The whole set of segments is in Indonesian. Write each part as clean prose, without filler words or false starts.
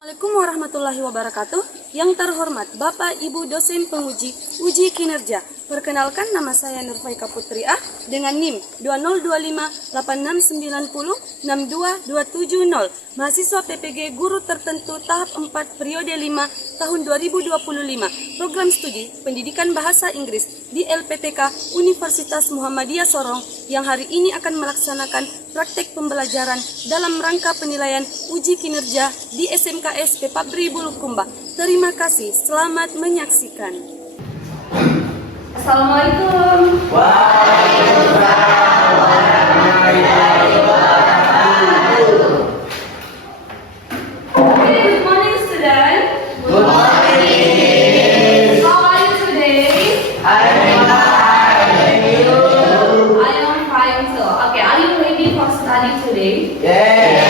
Assalamualaikum warahmatullahi wabarakatuh. Yang terhormat Bapak Ibu dosen penguji uji kinerja. Perkenalkan, nama saya Nurfaika Putri A dengan NIM 202586906270. Mahasiswa PPG Guru Tertentu tahap 4 periode 5 tahun 2025. Program studi Pendidikan Bahasa Inggris di LPTK Universitas Muhammadiyah Sorong yang hari ini akan melaksanakan praktek pembelajaran dalam rangka penilaian uji kinerja di SMKS Pepabri Bulukumba. Terima kasih, selamat menyaksikan. Assalamualaikum. Waalaikumsalam warahmatullahi wabarakatuh. Okay, good morning student. Good morning. How are you today? I'm fine, and you? I am fine too. Okay, are you ready for study today? Yes.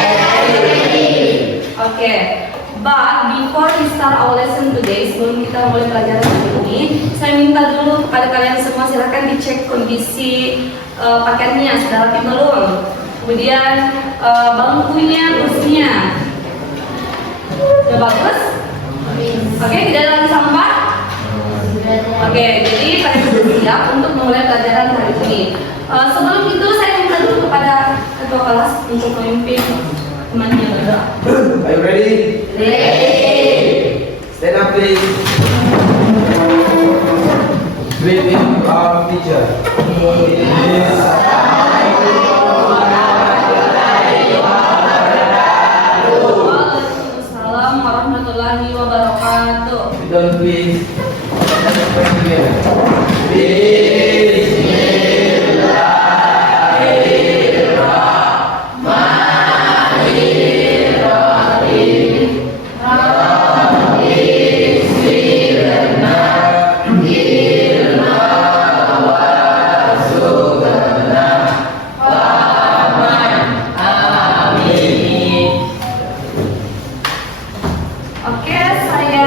Okay. But before we start our lesson today, sebelum kita mulai pelajaran hari ini, saya minta dulu kepada kalian semua silakan dicek kondisi paketnya sudah rapi belum. Kemudian bangkunya, kursinya sudah bagus. Oke, tidak ada lagi sampah. Oke, jadi kalian sudah siap untuk memulai pelajaran hari ini. Sebelum itu saya minta dulu kepada ketua kelas untuk memimpin temannya berdoa. Are you ready? Stand up, please. Greeting our teacher. Waalaikumsalam warahmatullahi wabarakatuh. Don't please. Oke, saya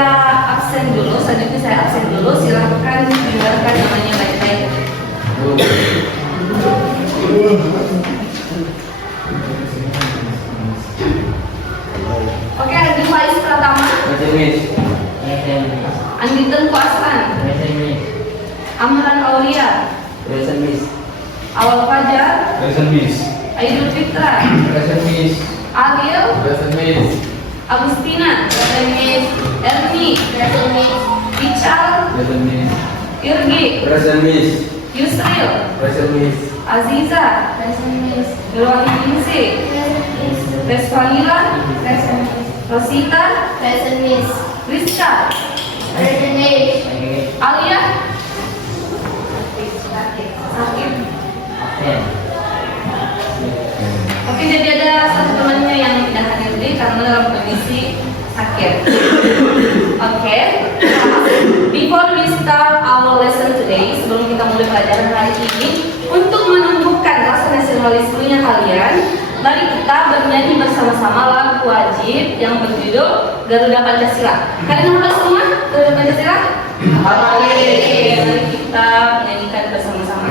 absen dulu. Selanjutnya saya absen dulu. Silahkan dengarkan namanya baik-baik. Oke, Adi Faiz Pratama, Andi Tengku Aslan, Amran Aulia, Awal Fajar, Aidul Fitra, Agil, Agustina, Erni, Ical, Irgi, Yusril, Aziza, Nurwahidinsi, Resvanila, Rosita, Rizka, Alia, Sakit. Oke, jadi ada satu temannya yang tidak hadir karena dalam kondisi sakit. Oke, before we start our lesson today, sebelum kita mulai pelajaran hari ini, untuk menumbuhkan rasa nasionalismenya kalian, mari kita bernyanyi bersama-sama lagu wajib yang berjudul Garuda Pancasila. Kalian hafal semua Garuda Pancasila? Oke, mari kita menyanyikan bersama-sama.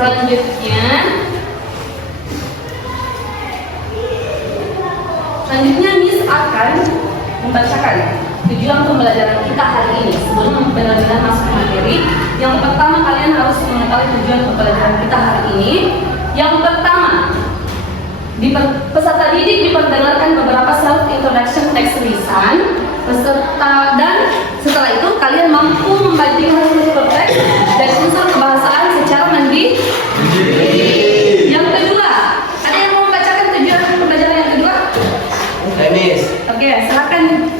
Selanjutnya Selanjutnya Miss akan membacakan tujuan pembelajaran kita hari ini. Sebelum benar-benar masuk ke materi, yang pertama kalian harus mengetahui tujuan pembelajaran kita hari ini. Yang pertama, peserta didik diperdengarkan beberapa self introduction teks tulisan dan setelah itu kalian mampu membaca huruf teks dan unsur kebahasaan secara mandiri. Yang kedua, ada yang mau membacakan tujuan pembelajaran yang kedua? Miss. Oke, silakan.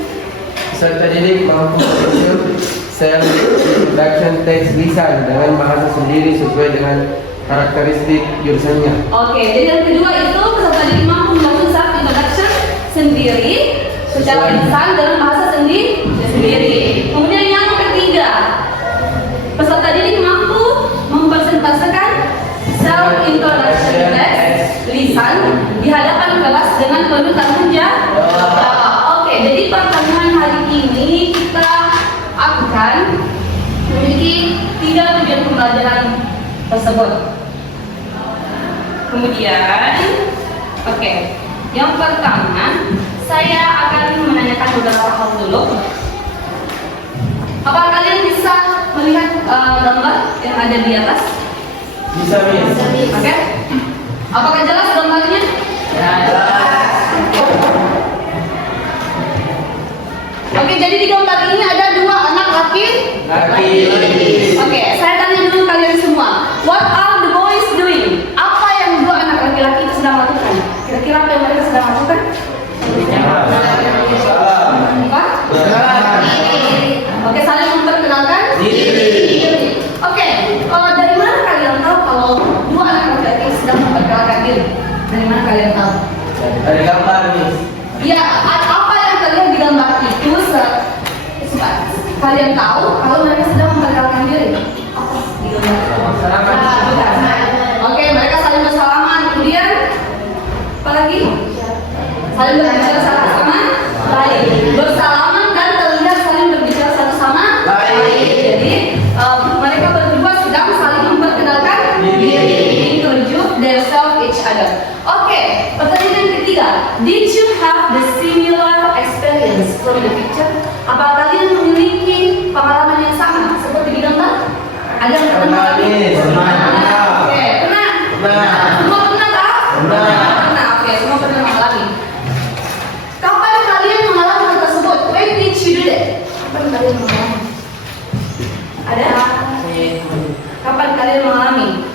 Peserta didik mampu menyusun self introduction teks lisan dengan bahasa sendiri sesuai dengan karakteristik jurusannya. Oke, jadi yang kedua itu peserta didik mampu membangun self introduction sendiri secara lisan dalam bahasa sendiri. Kemudian yang ketiga, peserta didik mampu mempresentasikan self introduction teks lisan di hadapan kelas dengan penuh tanggung jawab. Oke, jadi pertemuan hari ini kita akan memiliki 3 tujuan pembelajaran tersebut. Kemudian, oke, yang pertama saya akan menanyakan beberapa hal dulu. Apa kalian bisa melihat gambar yang ada di atas? Bisa, Miss. Oke. Apakah jelas gambarnya? Ya, jelas. Oke, jadi di gambar ini ada 2 anak laki. Oke, saya tanya dulu kalian semua. What are the boys doing? Apa yang 2 anak laki-laki itu sedang lakukan? Kira-kira apa yang mereka sedang lakukan? Apa? Oke, saling memperkenalkan diri. Oke, dari mana kalian tahu kalau 2 anak laki-laki sedang memperkenalkan diri? Dari mana kalian tahu? Dari gambar, Miss. Ya, apa yang terlihat di gambar itu kalian tahu kalau mereka sedang memperkenalkan diri? Apa di gambar itu? Oke, mereka saling bersalaman. Kemudian apa lagi? Saling berbicara satu sama lain. Bersalaman dan terlihat saling berbicara satu sama lain. Jadi mereka berdua sedang saling memperkenalkan diri, introduce themselves each other. Oke, pertanyaan ketiga. Did you have the similar experience from the picture? Apa kalian memiliki pengalaman yang sama seperti di gambar? Ada yang pernah mengalami? Oke, pernah. Semua pernah tak? Pernah. Oke, semua pernah mengalami. Kapan kalian mengalami hal tersebut? When did you do that? Kapan kalian mengalami? Ada? Kapan kalian mengalami?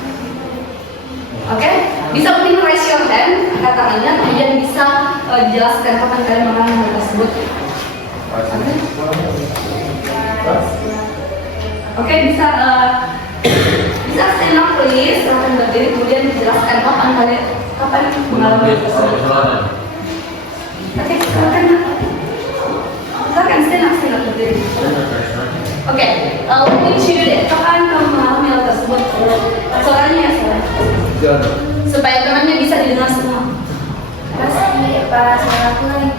Oke, bisa mungkin raise your hand, angkat tangannya, kemudian bisa dijelaskan kapan kalian mengalami hal tersebut. Oke, bisa stand up please, silahkan berdiri, kemudian dijelaskan kapan mengalami hal tersebut. Oke, silakan stand up berdiri. Oke, when did you do that? Kapan kamu mengalami hal tersebut? Suaranya. Supaya temannya bisa didengar semua. Pas aku lagi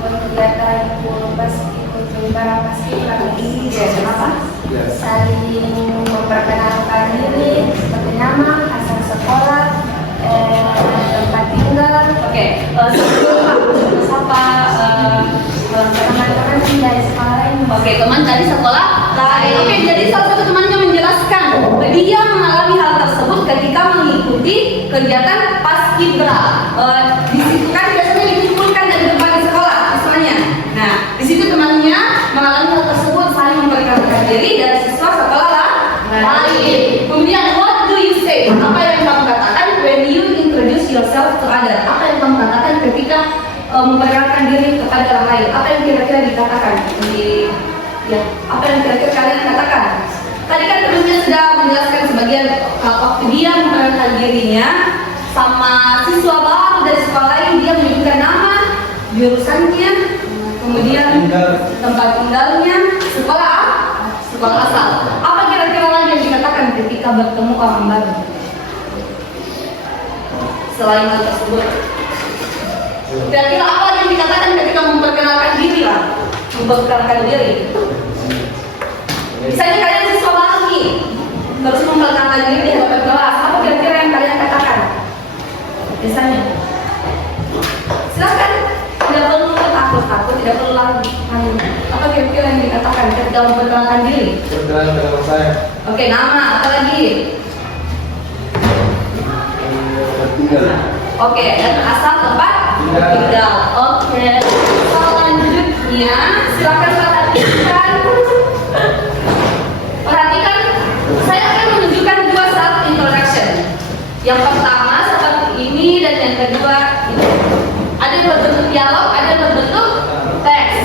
buat kegiatan pas ikut lebaran pasti lagi Kenapa? saling memperkenalkan diri seperti nama, asal sekolah, tempat tinggal. Oke, sebelum aku sapa Teman-teman dari sekolah lain. Oke, teman dari sekolah lain. Oke, jadi salah satu temannya menjelaskan dia mengalami hal tersebut ketika mengikuti kegiatan paskibra. Di situ kan biasanya dikumpulkan dari berbagai sekolah, misalnya. Nah, di situ temannya mengalami hal tersebut, saling memperkenalkan diri dari siswa sekolah lain. Kemudian, what do you say? Apa yang kamu katakan when you introduce yourself to other? Apa yang kamu katakan ketika memperkenalkan diri kepada orang lain? Apa yang kira-kira dikatakan? Apa yang kira-kira kalian katakan? Tadi kan temannya sudah menjelaskan sebagian waktu dia memperkenalkan dirinya sama siswa baru dari sekolah lain, dia menyebutkan nama, jurusannya, kemudian tempat tinggalnya, sekolah asal. Apa kira-kira lagi yang dikatakan ketika bertemu orang baru? Selain hal tersebut, kira-kira apa yang dikatakan ketika memperkenalkan diri lah? Memperkenalkan diri. Misalnya kalian siswa baru nih, terus memperkenalkan diri di hadapan kelas. Apa kira-kira yang kalian katakan? Misalnya, silakan. kita memperkenalkan diri. Perkenalan nama saya. Oke, nama apa lagi? Tinggal. Oke, dan asal tempat tinggal. Oke, selanjutnya silakan perhatikan. Perhatikan, saya akan menunjukkan dua self introduction. Yang pertama seperti ini dan yang kedua ini. Ada yang berbentuk dialog, ada yang berbentuk teks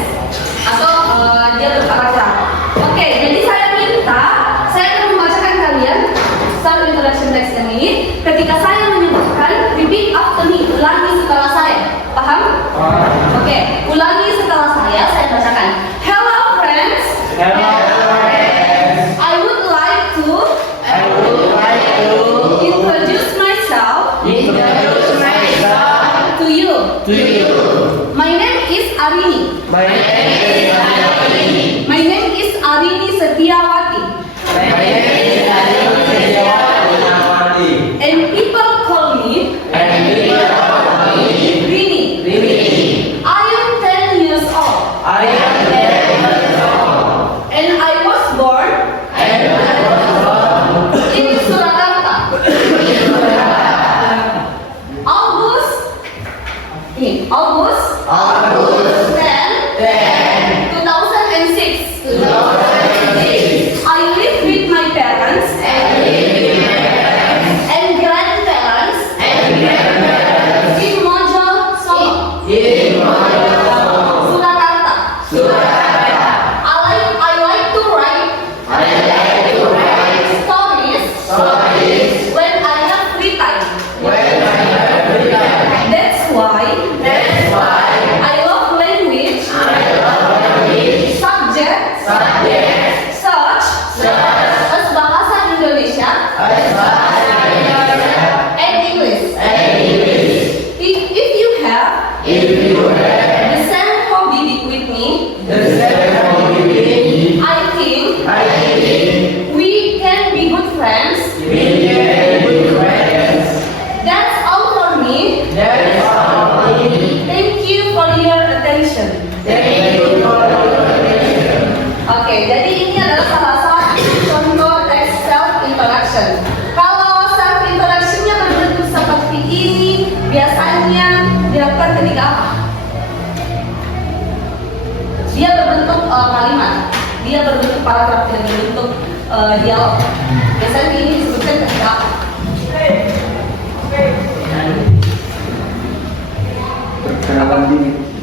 atau dia berparagraf. Oke, jadi saya akan membacakan kalian self introduction text yang ini. Ketika saya menyebutkan, repeat after me, ulangi setelah saya. Paham? Oke, ulangi setelah saya bacakan. Hello friends. Hello friends. I would like to introduce myself to you. My name is Arini. My name is Arini Setiawati. And people call me Rini. I am 10 years old. And I was born in Surakarta. August 10, 2006. I live with my parents and grandparents in Mojo Solo, Surakarta. I like to write stories when I have free time. That's why I love language, subjects such as bahasa Indonesia and English. If you have the same hobby with me, I think we can be good friends. That's all for me. Thank you for your attention. Oke, jadi ini adalah salah satu contoh teks self introduction. Kalau self introduction-nya berbentuk seperti ini, biasanya dilakukan ketika apa? Dia berbentuk kalimat, dia berbentuk paragraf, tidak berbentuk dialog. Biasanya ini disebutkan ketika apa?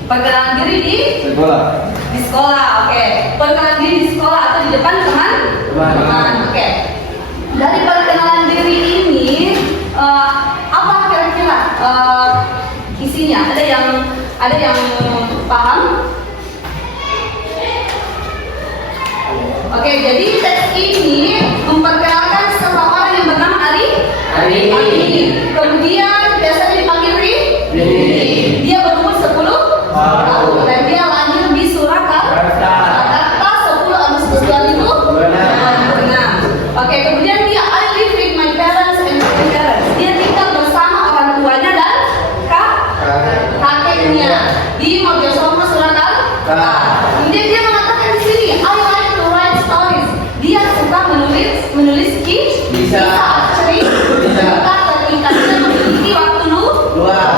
Perkenalan diri di sekolah, oke. Perkenalan diri di sekolah atau di depan teman, oke. Dari perkenalan diri ini, apa kira-kira isinya? Ada yang paham? Oke, jadi teks ini memperkenalkan seseorang yang bernama Arini. Kemudian biasanya dipanggil Rini. Dia berumur 10 tahun dan dia lahir di Surakarta 10 Agustus 2006. Oke, kemudian dia I live with my parents and grandparents. Dia tinggal bersama orang tuanya dan kakeknya di Mojosongo Surakarta. Kemudian dia mengatakan di sini I like to write stories. Dia suka menulis kisah cerita ketika dia memiliki waktu luang.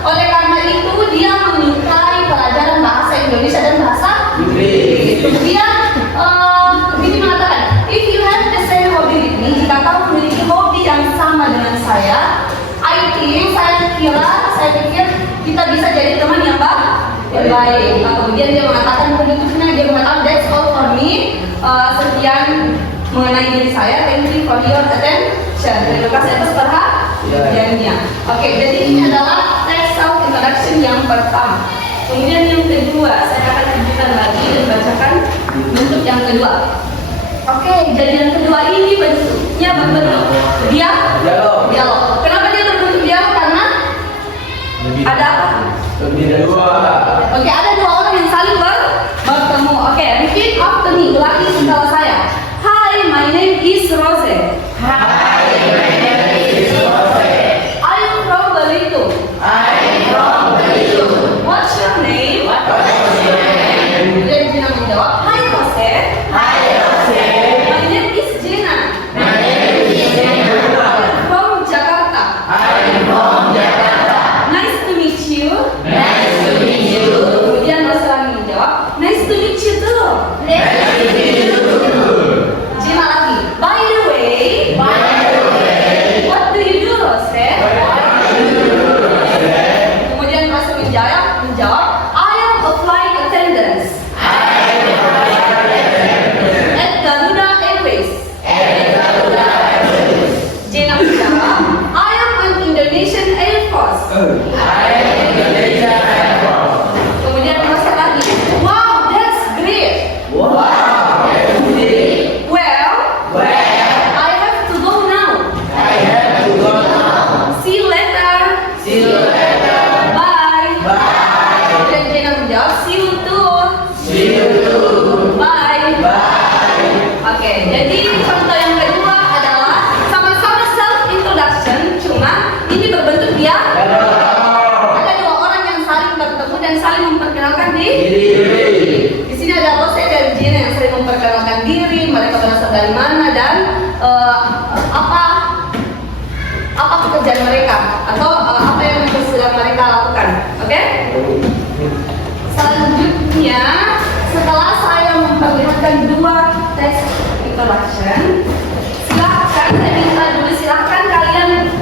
Oleh karena itu dia menyukai pelajaran bahasa Indonesia dan bahasa Inggris. Kemudian ini mengatakan, if you have the same hobby with me, jika kamu memiliki hobi yang sama dengan saya, saya pikir kita bisa jadi teman yang baik. Kemudian dia mengatakan that's all for me. Sekian mengenai diri saya. Thank you for your attention. Terima kasih atas perhatiannya. Oke, jadi ini adalah text self introduction yang pertama. Kemudian yang kedua, saya akan tunjukkan lagi dan bacakan bentuk yang kedua. Oke, jadi yang kedua ini bentuknya berbentuk dialog. Kenapa dia berbentuk dialog? Karena ada apa? Oke, ada dua orang yang saling bertemu. Oke, repeat after me, ulangi setelah saya. Hi, my name is Rose. I'm from Belitung. What's your name? Kemudian dia menjawab, Hi Rose. mengajukan 2 teks introduction. Silahkan, saya minta dulu silahkan kalian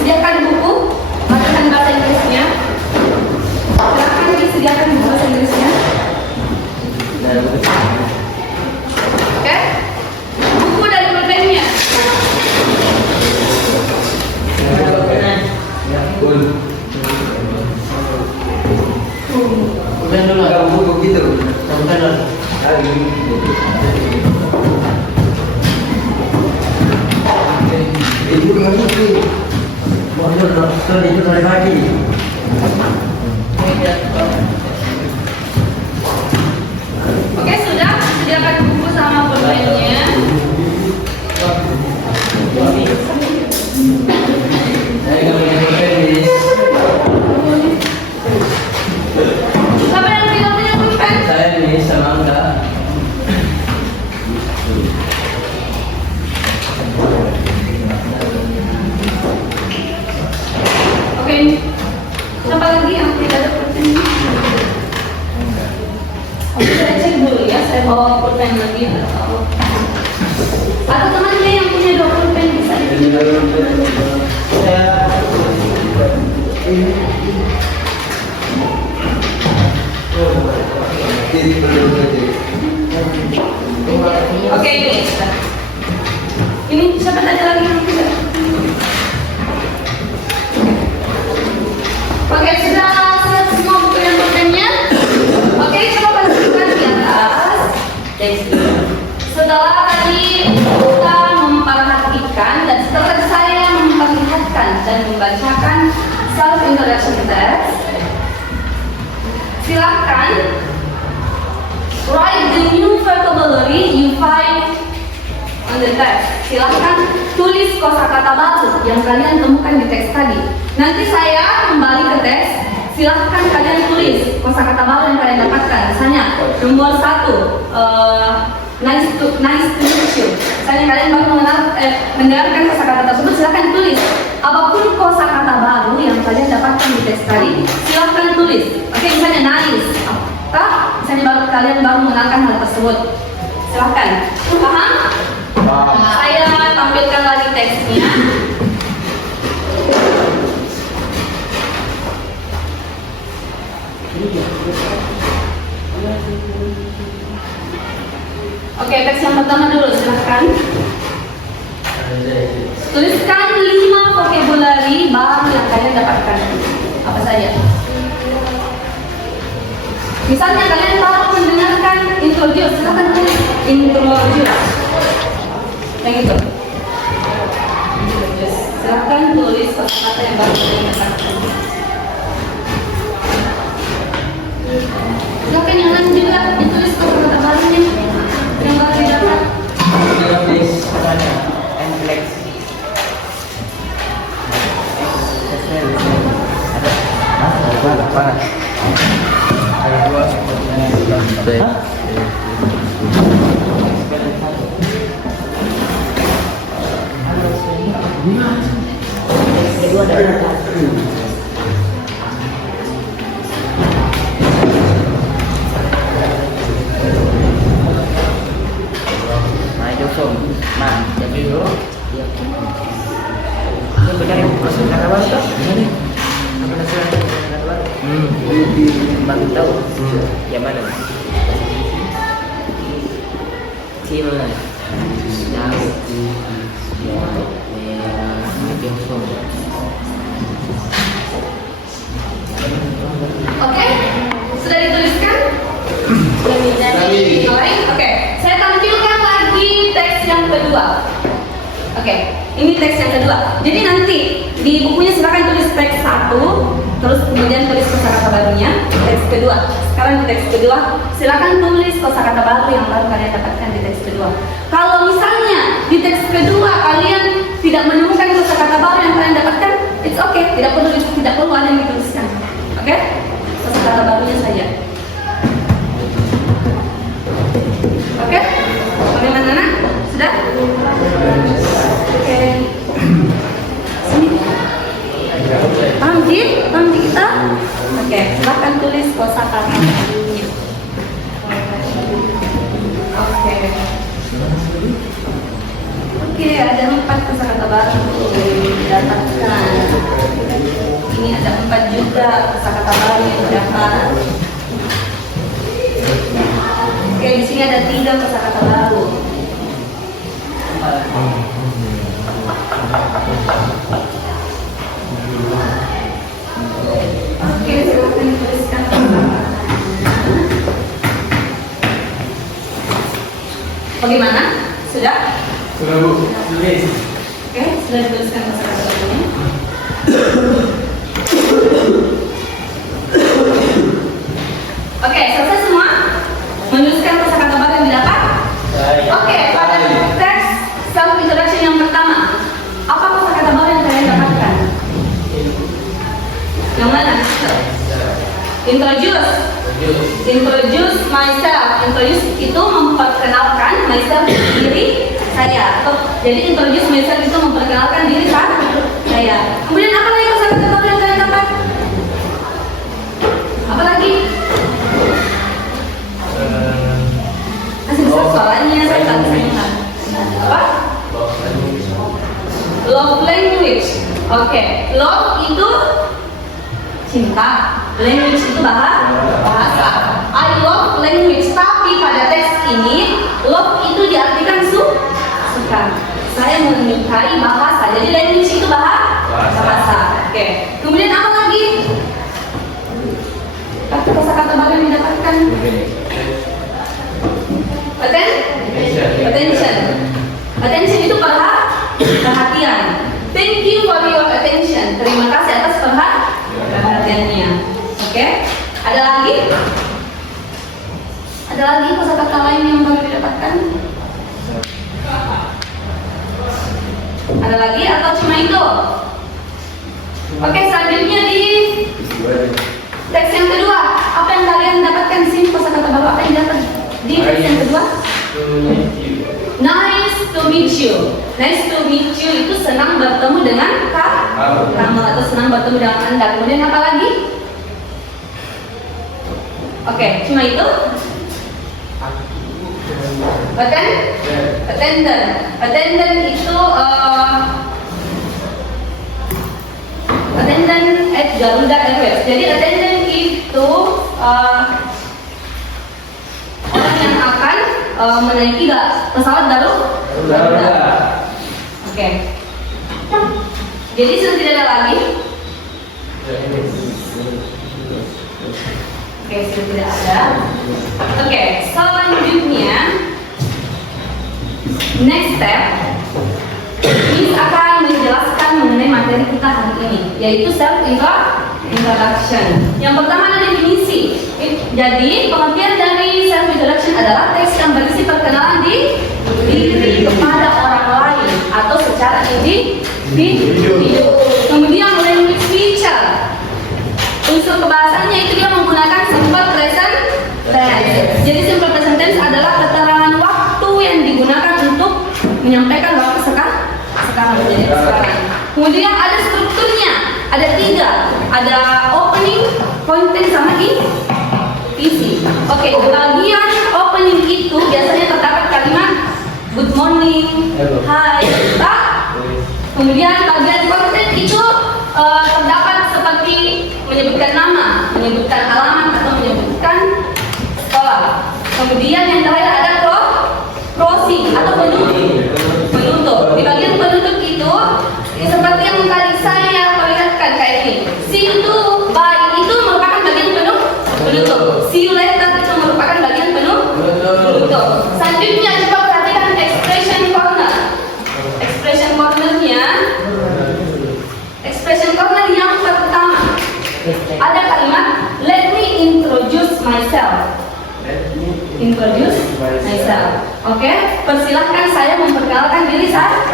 sediakan buku bacaan bahasa Inggrisnya. Silahkan disediakan buku bahasa Inggrisnya. Oke? Buku dari pulpennya. Udah dulu, ada buku gitu. Udah dulu. Itu lagi. Mau itu dari pagi. Oke, sudah sediakan buku sama pulpennya. Saya nggak punya pulpen, Miss. Siapa yang tidak punya pulpen? Saya Miss sama Angga. Oke, siapa lagi yang tidak ada pulpennya? Oke, saya cek dulu ya, saya bawa pulpen lagi atau temannya yang punya 2 pulpen bisa Oke, ini siapa tadi lagi yang tidak? Oke, sudah siap semua buku dan pulpennya? Oke, coba pastikan di atas. Setelah tadi kita memperhatikan dan setelah saya memperlihatkan dan membacakan self introduction text, silakan write the new vocabulary you find on the text. Silahkan tulis kosakata baru yang kalian temukan di teks tadi. Nanti saya kembali ke teks. Silahkan kalian tulis kosakata baru yang kalian dapatkan. Misalnya nomor 1, nice to meet you. Misalnya kalian baru mendengarkan kosakata tersebut, silahkan tulis. Apapun kosakata baru yang kalian dapatkan di teks tadi, silahkan tulis. Oke, misalnya nice. Misalnya kalian baru mengenalkan hal tersebut, silahkan. Paham? Saya tampilkan lagi teksnya. Oke, teks yang pertama dulu, silahkan. Tuliskan 5 vocabulary baru yang kalian dapatkan. Apa saja? Misalnya kalian baru mendengarkan introduce, silahkan tulis introduce. Yang itu. Silahkan tulis kata-kata yang baru kalian dapatkan. Silahkan yang lain juga ditulis kata-kata barunya yang baru didapat. Baru tahu yang mana? Sila, tahu, Oke, sudah dituliskan? Oke, saya tampilkan lagi teks yang kedua. Oke, ini teks yang kedua. Jadi nanti di bukunya silakan tulis teks 1, terus kemudian tulis kosakata barunya. Teks kedua. Sekarang di teks kedua, silakan tulis kosakata baru yang baru kalian dapatkan di teks kedua. Kalau misalnya di teks kedua kalian tidak menemukan kosakata baru yang kalian dapatkan, it's okay, tidak perlu ada yang dituliskan. Oke? Kosakata barunya saja. Oke? Bagaimana, Nak? Sudah? Oke. Sini. Paham kita? Oke, silahkan tulis kosakata barunya. Oke, ada 4 kosakata baru yang didapatkan. Ini ada 4 juga kosakata baru yang didapat. Oke, di sini ada 3 kosakata baru. Oke, silakan dituliskan kosakata. Bagaimana? Sudah? Sudah Bu, tulis. Oke, sudah dituliskan kosakata barunya. Oke, selesai semua? Menuliskan kosakata baru yang didapat? Oke, pada teks self introduction yang pertama, apa kosakata baru yang kalian dapatkan? Yang mana? Introduce. Introduce myself. Introduce itu memperkenalkan myself diri saya. Jadi introduce myself itu memperkenalkan diri saya. Kemudian apa lagi kosakata baru yang kalian dapat? Apa lagi? Masih besar soalnya saya tak bisa. Apa? Love language. Oke, love itu cinta, language itu bahasa. I love language. Tapi pada teks ini, love itu diartikan suka. Saya menyukai bahasa. Jadi language itu bahasa. Oke. Kemudian apa lagi? Apa kosakata baru yang didapatkan? Attention. Attention itu perhatian. Thank you for your attention. Terima kasih atas perhatiannya. Oke. Ada lagi? Ada lagi kosakata lain yang baru didapatkan? Ada lagi atau cuma itu? Oke, selanjutnya di teks yang kedua, apa yang kalian dapatkan di sini kosakata baru? Apa yang dapat di teks yang kedua? Nice to meet you. Nice to meet you itu senang bertemu dengan kamu atau senang bertemu dengan Anda. Kemudian apa lagi? Oke, cuma itu? Attendant. Attendant itu attendant at Garuda Airways. Jadi attendant itu orang yang akan menaiki pesawat Garuda. Oke. Jadi sudah tidak ada lagi. Oke, sudah tidak ada. Oke, selanjutnya next step, Miss akan menjelaskan mengenai materi kita hari ini, yaitu self introduction. Yang pertama ada definisi. Jadi pengertian dari self introduction adalah teks yang berisi perkenalan diri kepada orang lain atau secara individu. Kemudian language feature. Unsur kebahasaannya itu dia menggunakan simple present tense. Jadi simple present tense adalah keterangan waktu yang digunakan untuk menyampaikan waktu sekarang. Kemudian ada strukturnya, ada 3, ada opening, content sama isi. Oke, di bagian opening itu biasanya terdapat kalimat good morning, hi, tak. Kemudian bagian content itu terdapat seperti menyebutkan nama, menyebutkan alamat atau menyebutkan sekolah. Kemudian yang terakhir ada closing atau penutup. Di bagian penutup itu seperti yang tadi saya perlihatkan kayak ini. See you to bye itu merupakan bagian penutup. See you later itu merupakan bagian penutup. Selanjutnya coba perhatikan expression corner. Expression corner yang pertama ada kalimat let me introduce myself. Oke, persilahkan saya memperkenalkan diri saya.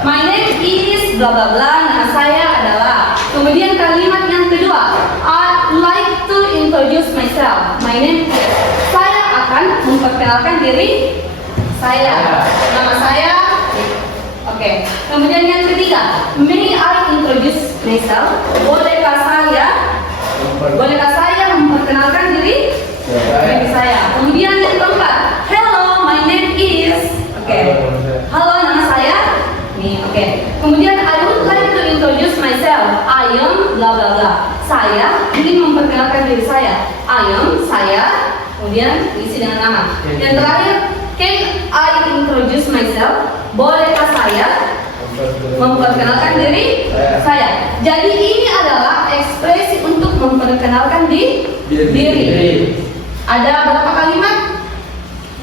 My name is bla bla bla. Nama saya adalah. Kemudian kalimat yang kedua, I'd like to introduce myself. My name is. Saya akan memperkenalkan diri saya. Nama saya. Oke. Kemudian yang ketiga, may I introduce myself? Bolehkah saya memperkenalkan diri saya? Kemudian yang keempat, hello, my name is. ingin memperkenalkan diri saya. I am, saya, kemudian diisi dengan nama. Yang terakhir, can I introduce myself? Bolehkah saya memperkenalkan diri saya? Jadi ini adalah ekspresi untuk memperkenalkan diri. Ada berapa kalimat?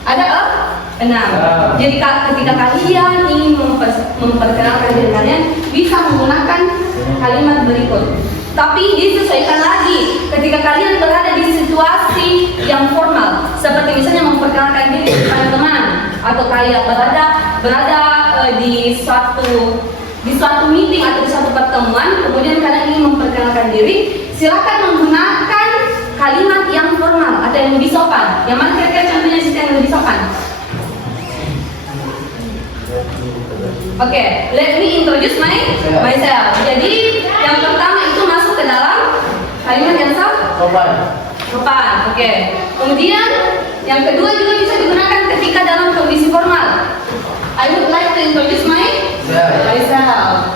Ada 6. Jadi ketika kalian ingin memperkenalkan diri kalian, bisa menggunakan kalimat berikut. Tapi disesuaikan lagi ketika kalian berada di situasi yang formal, seperti misalnya memperkenalkan diri kepada teman, atau kayak berada di suatu meeting atau di suatu pertemuan, kemudian kalian ingin memperkenalkan diri, silakan menggunakan kalimat yang formal atau yang lebih sopan. Yang mana kira-kira contohnya yang lebih sopan? Oke, let me introduce myself. Jadi yang pertama itu masuk ke dalam kalimat yang sopan. Oke. Kemudian yang kedua juga bisa digunakan ketika dalam kondisi formal. I would like to introduce myself.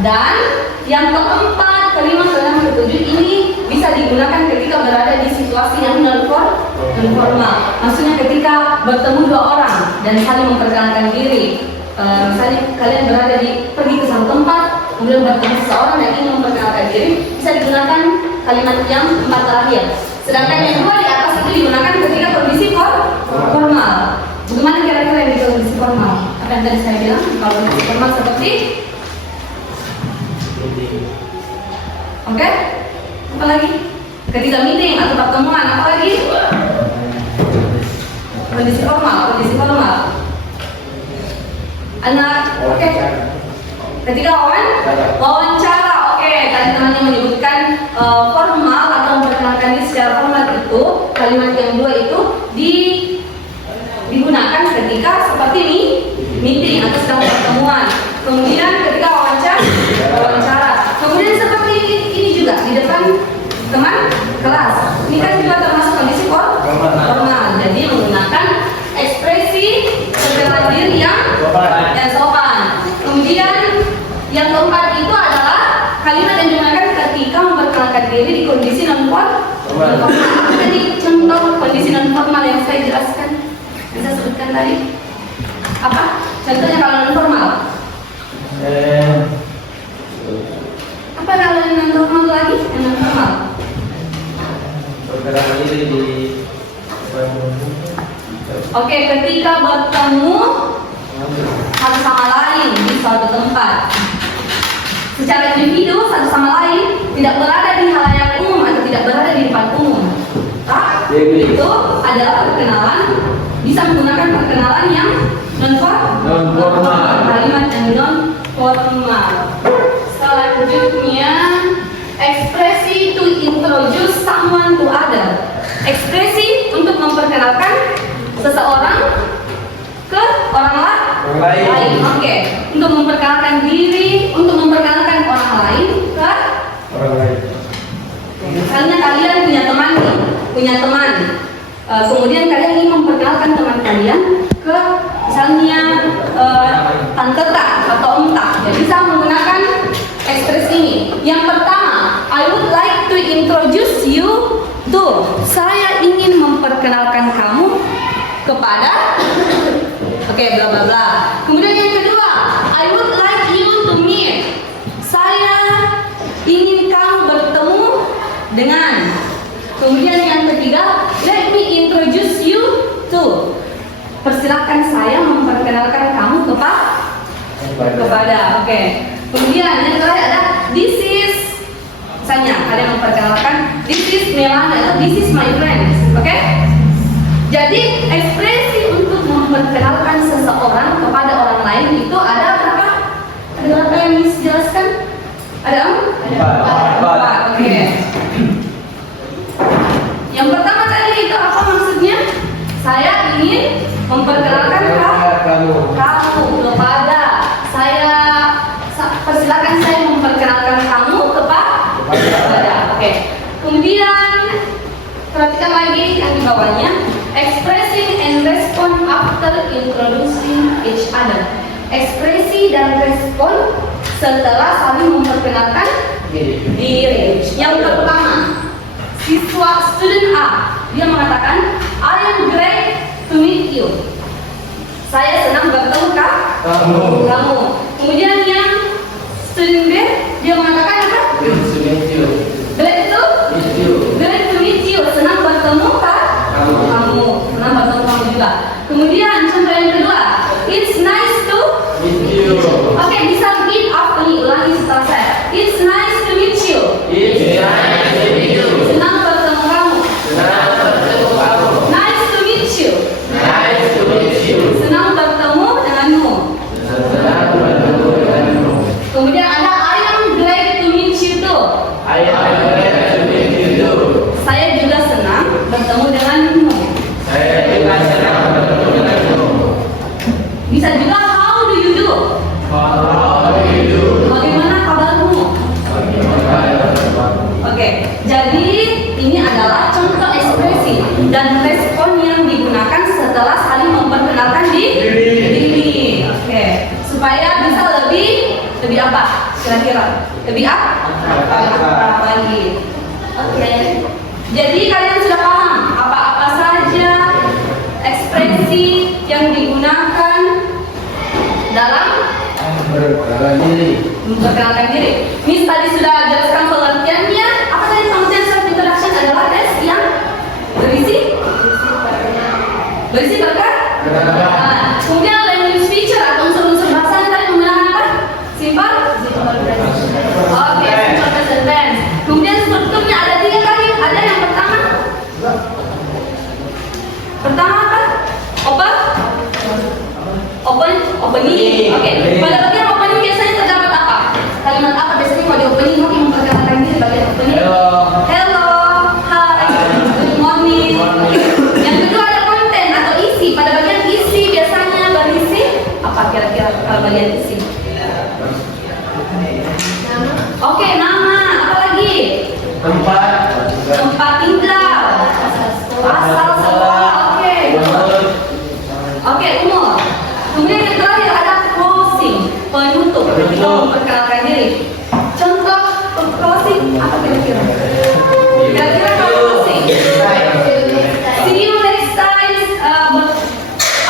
Dan yang keempat, kalimat yang ketujuh ini bisa digunakan ketika berada di situasi yang non formal. Maksudnya ketika bertemu dua orang dan saling memperkenalkan diri. Misalnya kalian pergi ke satu tempat, kemudian bertemu seseorang yang ingin memperkenalkan diri, bisa digunakan kalimat yang 4 terakhir. Sedangkan yang 2 di atas itu digunakan ketika kondisi formal. Bagaimana kira-kira yang di kondisi formal? Apa yang tadi saya bilang? Kalau kondisi formal seperti oke? Apa lagi? Ketika meeting atau pertemuan, apa lagi? Kondisi formal. Anak, oke. Ketika wawancara, oke. Tadi temannya menyebutkan formal atau memperkenalkan diri secara formal itu, kalimat yang 2 itu digunakan ketika seperti ini meeting atau sedang pertemuan. Kemudian ketika wawancara. Kemudian seperti ini juga di depan teman kelas. Ini kan juga termasuk kondisi formal. Jadi menggunakan ekspresi perkenalan diri yang sopan. Kemudian yang keempat itu adalah kalimat yang digunakan ketika memperkenalkan diri di kondisi non formal. Jadi contoh kondisi non formal yang saya jelaskan, bisa sebutkan tadi apa? Contohnya kalau non formal. Apa kalau yang non formal lagi? Yang non formal. Perkenalkan diri di Oke, ketika bertemu satu sama lain di suatu tempat secara individu, satu sama lain, tidak berada di halayak umum atau tidak berada di depan umum. Itu adalah perkenalan, bisa menggunakan perkenalan yang non formal, kalimat yang non formal. Selanjutnya, ekspresi to introduce someone to other. Ekspresi untuk memperkenalkan seseorang ke orang lain. Oke. Untuk memperkenalkan diri, untuk memperkenalkan orang lain ke orang lain. Misalnya kalian punya teman, kemudian kalian ingin memperkenalkan teman kalian ke misalnya tante tak atau om tak. Jadi bisa menggunakan ekspresi ini. Yang pertama, I would like to introduce you to. Saya ingin memperkenalkan kamu kepada bla bla bla. Kemudian yang kedua, I would like you to meet. Saya ingin kamu bertemu dengan. Kemudian yang ketiga, let me introduce you to. Persilakan saya memperkenalkan kamu kepada. Oke. Kemudian yang terakhir ada this is. Misalnya ada yang memperkenalkan this is Melana, this is my friend. Oke? Jadi ekspresi untuk memperkenalkan seseorang kepada orang lain itu ada berapa? Ada berapa yang dijelaskan? Ada 4. Oke. Yang pertama tadi itu apa maksudnya? Saya ingin memperkenalkan kamu kepada. Saya persilakan saya memperkenalkan kamu kepada. Oke. Kemudian perhatikan lagi yang di bawahnya. Expressing and respond after introducing each other. Ekspresi dan respon setelah saling memperkenalkan Diri. Yang pertama, siswa student A, dia mengatakan, I am glad to meet you. Saya senang bertemu kamu. Kemudian yang student B, dia mengatakan apa? Glad to meet you. Senang bertemu kamu. Senang bertemu kamu juga. Kemudian contoh yang kedua, it's nice to meet you. Oke, bisa repeat after me, ulangi setelah saya. It's nice to meet you. Senang bertemu kamu. Nice to meet you. Senang bertemu denganmu. Kemudian ada I am glad to meet you too. Saya juga senang bertemu denganmu. Bisa juga how do you do? Bagaimana kabarmu? Oke, jadi ini adalah contoh ekspresi dan respon yang digunakan setelah saling memperkenalkan diri. Oke, supaya bisa lebih apa? Kira-kira lebih apa lagi? Oke, jadi kalian sudah paham apa-apa saja ekspresi yang digunakan dalam memperkenalkan diri. Miss tadi sudah jelaskan pengertiannya. Apa tadi pengertian self introduction adalah tes yang berisi perkenalan. Kemudian language feature atau unsur-unsur bahasa tadi menggunakan apa? Simple present tense. Kemudian strukturnya ada 3 kali. Ada yang pertama apa? Opening. Oke. Pada bagian opening biasanya terdapat apa? Kalimat apa biasanya kalau di opening mungkin memperkenalkan diri bagian opening? Hello, hi, good morning. Yang kedua ada konten atau isi. Pada bagian isi biasanya berisi apa kira-kira kalau bagian isi? Oke, nama. Apa lagi? Tempat tinggal. Asal sekolah. Oke, umur. Kemudian yang terakhir ada closing, penutup ketika memperkenalkan diri. Contoh closing apa kira-kira? Kira-kira kalau closing? See you next time.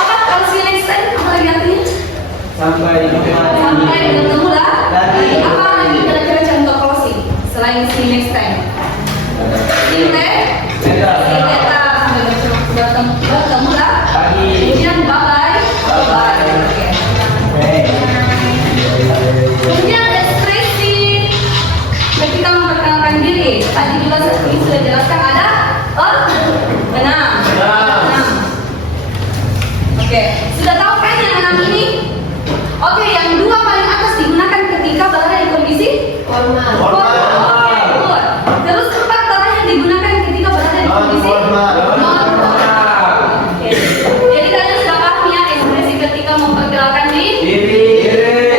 Apa kalau see you next time? Apa lagi artinya? Sampai bertemu lagi. Apa lagi kira-kira contoh closing selain see you next time? See you later. Sampai bertemu lagi. Kemudian bye. Kemudian ekspresi ketika memperkenalkan diri. Tadi juga ini sudah jelaskan ada enam. Oke, sudah tahu kan yang 6 ini? Oke, yang 2 paling atas digunakan ketika berada di kondisi formal. Oke, good. Terus 4 terakhir digunakan ketika berada di kondisi non-formal. Oke. Jadi kalian sudah paham ya ekspresi ketika memperkenalkan diri.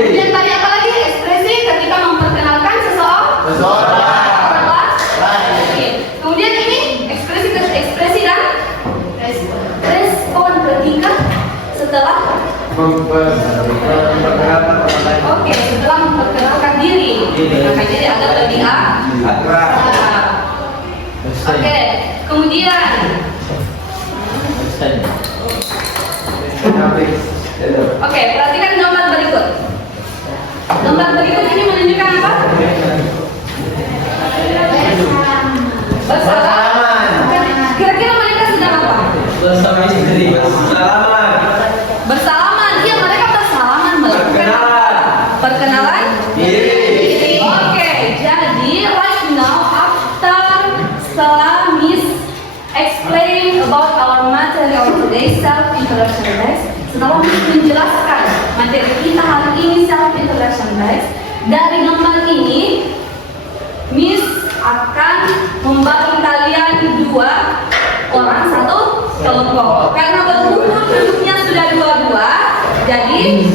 Kemudian tadi apa lagi? Ekspresi ketika memperkenalkan seseorang. Oke. Kemudian ini ekspresi dan respon ketika setelah Oke, setelah memperkenalkan diri. Memperkenalkan diri agar lebih Oke, kemudian Oke, perhatikan gambar berikut. Gambar berikut ini menunjukkan apa? Bersalaman. Kira-kira mereka sedang apa? Bersama istri, Bersalaman. Iya, mereka bersalaman melakukan perkenalan diri. Oke, jadi right now setelah Miss explain about our material today, self introduction guys. Setelah menjelaskan materi kita hari ini self introduction guys, dari gambar ini Miss akan membagi kalian 2 orang satu kelompok. Karena berkumpul duduknya sudah 2-2, jadi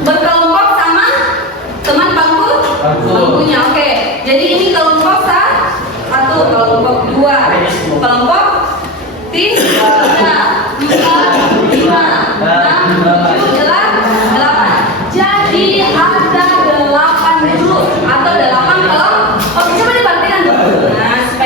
berkelompok sama teman bangkunya. Oke, jadi ini kelompok 1, kelompok 2, kelompok 3, 4, 5, 6, 7, 8. Jadi ada 8 grup atau 8 kelompok.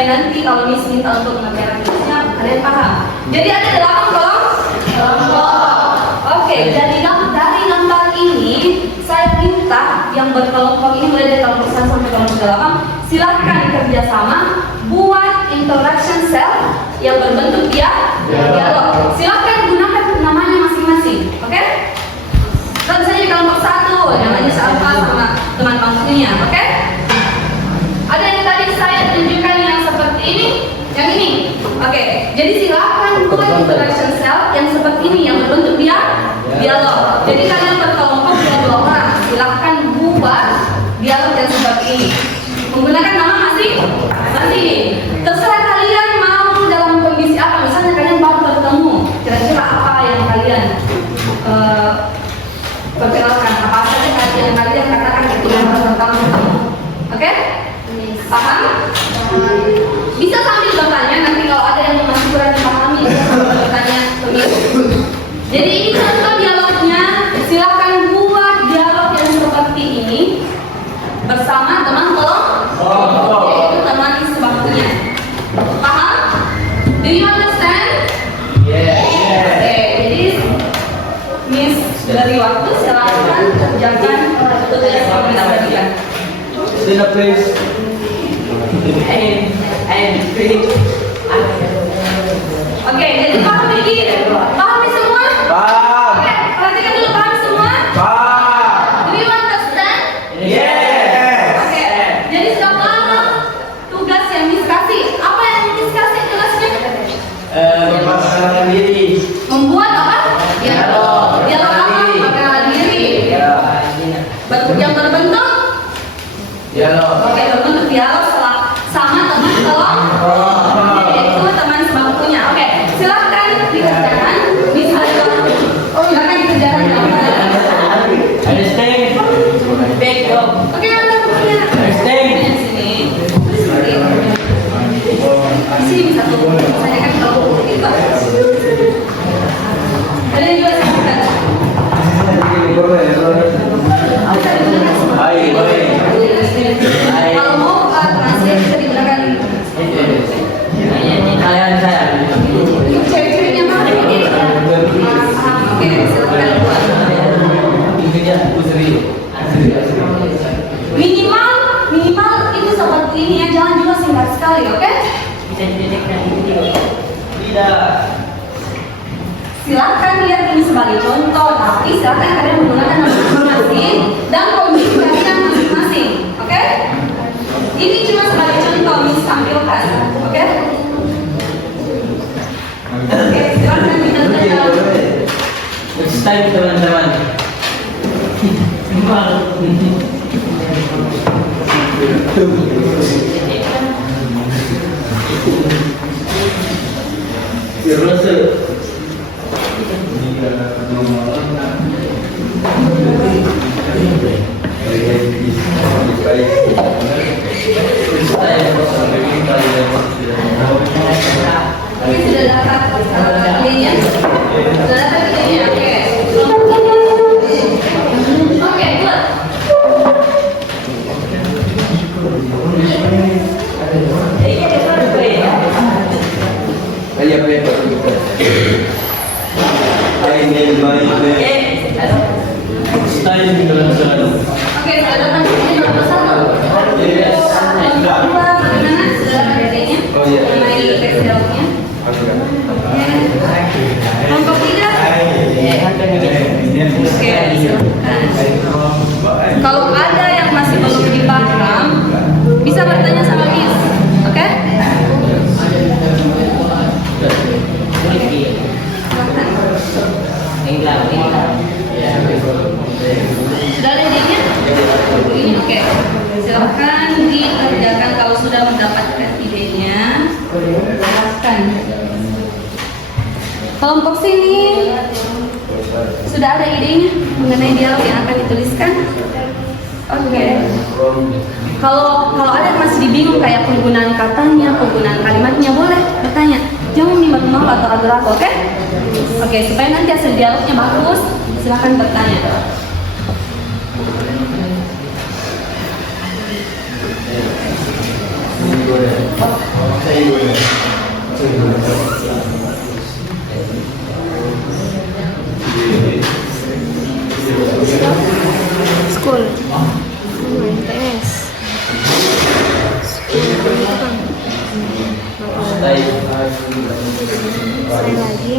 supaya nanti kalau Miss minta untuk mengerjakan tulisnya kalian paham. Jadi ada 8 kolom kelompok. Oke, dari gambar ini saya minta yang berkelompok ini mulai dari kelompok 1 sampai kelompok 8 silahkan kerjasama buat interaction cell yang berbentuk dialog. Silahkan gunakan namanya masing-masing, oke? Kalau misalnya di kelompok 1 namanya siapa sama teman bangkunya, oke? Ada yang tadi saya tunjukkan yang seperti ini, yang ini, oke? Jadi silahkan buat interaction cell yang seperti ini yang berbentuk dialog. Jadi kalian berkelompok 2 orang, silahkan buat dialog yang seperti ini menggunakan nama masing-masing. Terserah kalian mau dalam kondisi apa. Misalnya kalian baru bertemu, kira-kira apa yang kalian perkenalkan, apa saja yang kalian katakan ketika baru bertemu. Oke? Paham? Bisa sambil bertanya. Nanti kalau ada yang masih kurang dipahami bisa sambil bertanya ke Miss. Jadi ini contoh dialognya. Silakan buat dialog yang seperti ini bersama teman kelompok, yaitu teman sebangkunya. Paham? Do you understand? Yes. Oke, jadi Miss dari waktu silakan kerjakan tugas yang Miss berikan. Sila please. Oke, jadi paham lagi? Paham semua? Paham. Oke, perhatikan dulu, paham semua? Paham. Do you understand? Yes. Oke, jadi sudah paham tugas yang Miss kasih. Apa yang Miss kasih tugasnya? Perkenalkan diri. Membuat apa? Dialog. Dialog apa? Perkenalan diri. Bentuk yang berbentuk? Dialog. Oke, berbentuk dialog sama teman kelompok, yaitu teman sebangkunya. Oke, silahkan dikerjakan. Bisa silahkan dikerjakan. Oke, ada bukunya. Bukunya di sini. Di sini bisa tuh. Saya kan kalau buku itu. Ada yang juga saya kalau mau translate bisa digunakan. Cewek-ceweknya mana ini? Oke, silakan buat. Minimal itu seperti ini ya, jangan juga singkat sekali, oke? Silakan lihat ini sebagai contoh, tapi silakan kalian menggunakan nama masing-masing dan kondisi kalian masing-masing, oke? Ini cuma sebagai contoh, Miss tampilkan, oke? Oke, silakan dikerjakan. Next time teman-teman. Oke, sudah dapat idenya? Sudah dapat idenya, oke. Oke, good. Ayo, ayo. Oke, sudah dapat idenya nomor 1. Yes. Nomor 2, bagaimana? Sudah dapat idenya? Oh, iya. Mengenai teks dialognya? Kelompok 3? Oke, kalau ada yang masih belum dipaham, bisa bertanya sama Miss, oke? Sudah ada idenya? Ini oke. Silakan dikerjakan kalau sudah mendapatkan idenya. Silakan. Kelompok sini sudah ada idenya mengenai dialog yang akan dituliskan? Oke. Kalau ada yang masih bingung kayak penggunaan katanya, penggunaan kalimatnya, boleh bertanya. Jangan nimbat-nimbat atau ragu-ragu, oke? Oke, supaya nanti hasil dialognya bagus, silakan bertanya. Baik. Sekali lagi.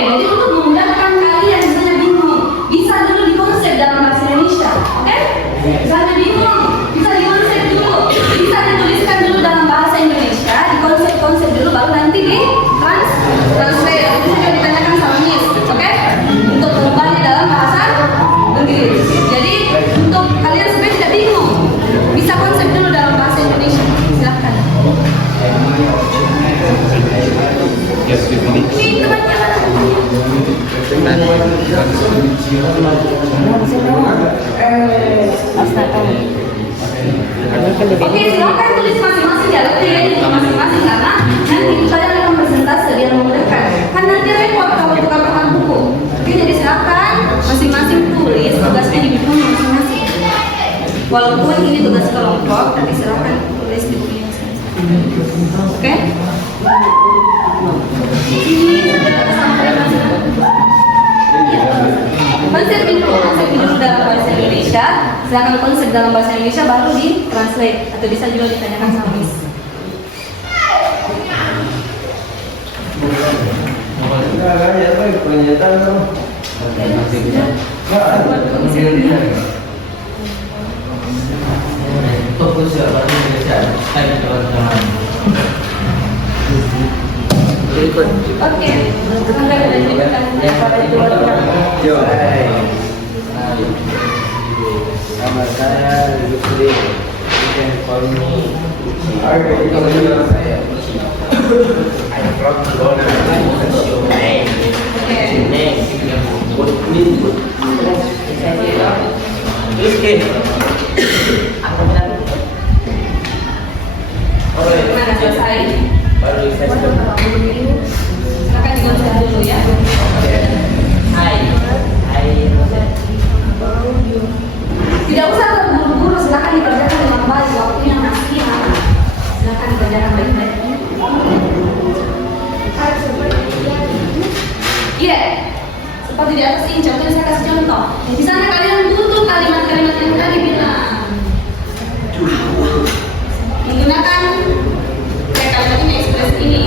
Jadi untuk memudahkan kalian misalnya bingung, bisa dulu dikonsep dalam bahasa Indonesia, oke? Misalnya bingung, bisa dikonsep dulu, bisa dituliskan dulu dalam bahasa Indonesia, dikonsep-konsep dulu, baru nanti di translate. Itu juga ditanyakan sama Miss, oke? Untuk mengubahnya dalam bahasa Inggris. Jadi untuk kalian supaya tidak bingung, bisa konsep dulu dalam bahasa Indonesia. Silahkan. Ini teman-teman. Oke, silakan tulis masing-masing dialognya ya di masing-masing karena nanti kalian akan presentasi biar memudahkan. Kan nanti repot kalau tukar-tukar buku. Oke, jadi silakan masing-masing tulis tugasnya di buku masing-masing. Walaupun ini tugas kelompok, tapi silakan tulis di buku masing-masing. Oke? Ini sudah sampai konsep dulu dalam bahasa Indonesia, silakan konsep dalam bahasa Indonesia baru di translate atau bisa juga ditanyakan sama Miss. Fokus ya bahasa Indonesia. Baik teman-teman. Oke, Anda melanjutkan pada dua orang. Nama saya Lutfi. Can call me. I'm from Lona. Mana selesai? Baru saya Silakan dikonsep dulu ya. Hai. Tidak usah terburu-buru, silakan dikerjakan dengan baik. Waktunya masih lama. Silakan dikerjakan baik-baik. Iya, seperti di atas ini. Contohnya saya kasih contoh. Misalnya kalian tutup kalimat-kalimat yang tadi bilang. Menggunakan kalimat ini, ekspresi ini.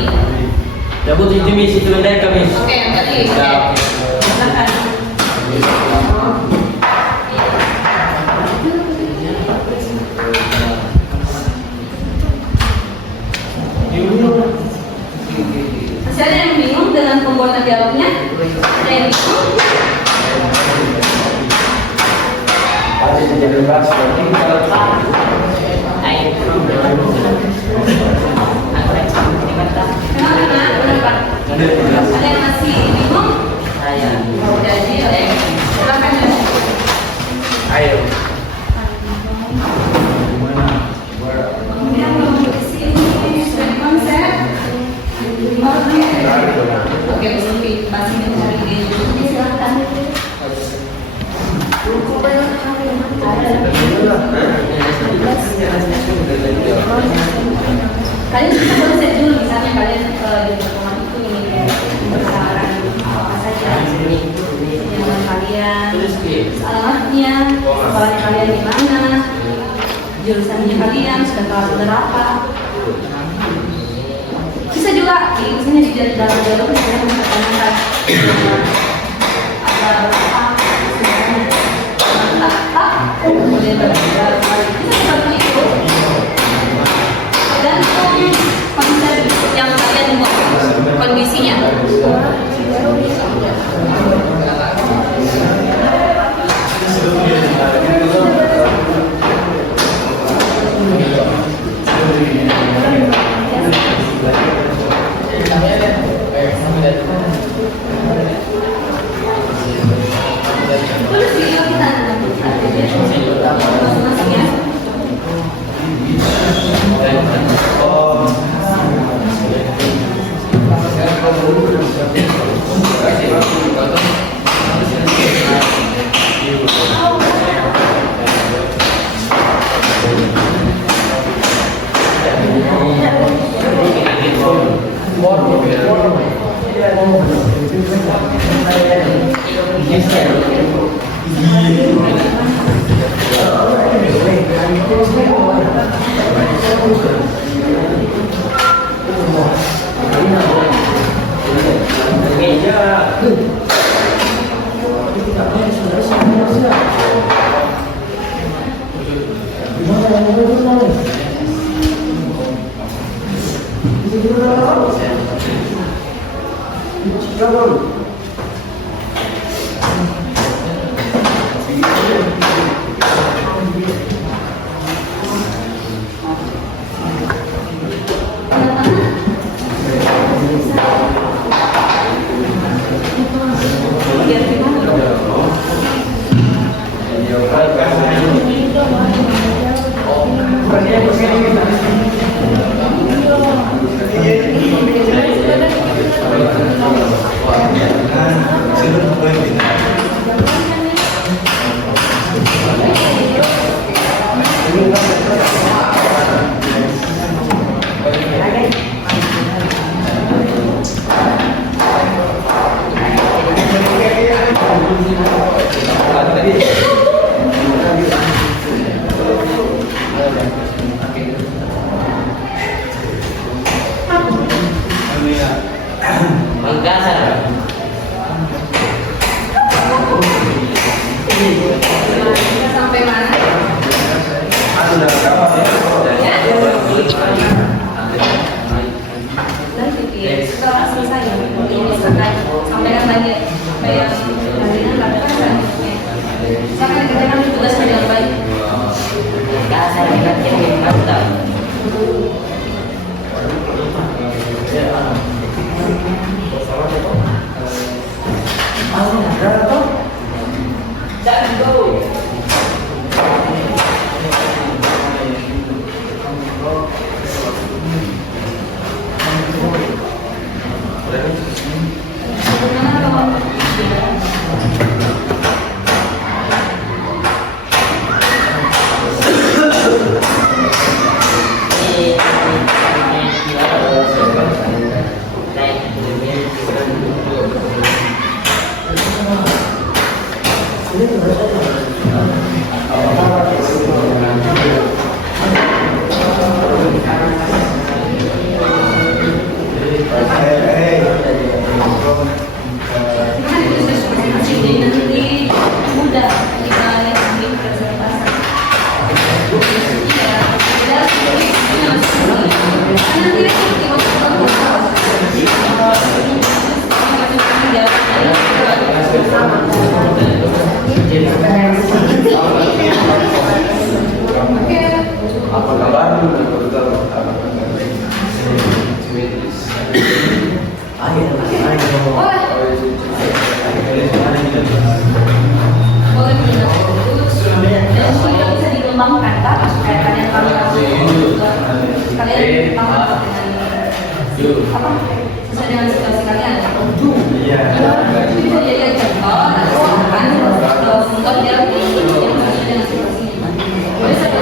Cabut itu misi itu benda kami. Oke, yang tadi. Ya. Silakan. Masih ada yang bingung dengan pembuatan dialognya? Ada yang bingung? Kenapa? Ada yang masih bingung? Jadi, silakan ya. Ayo. Kemudian kalau di sini sudah konsep. Oke, Sofi, pasti mencari ide dulu. Silakan. Kalian bisa konsep dulu, misalnya kalian di pertemuan itu ingin bersaran apa saja dengan kalian, alamatnya, sekolahnya kalian di mana, jurusannya kalian sudah kelas berapa. Bisa juga, misalnya di dalam dialog misalnya mempertanyakan ada berapa, kemudian berapa, bisa seperti itu. Tergantung konsep yang kalian mau, kondisinya. Terus kita masing-masing ya. Sampai mana? Nanti setelah selesai ini sampaikan lagi apa yang kalian lakukan selanjutnya. Silakan kerjakan tugasnya dengan baik. Dan go. Apa kabar? Boleh dan sudah bisa dikembangkan tak? Kalian kalian apa sesuai dengan situasi kalian. Itu bisa dijadikan contoh dan silakan untuk dia yang sesuai dengan situasinya. Boleh saya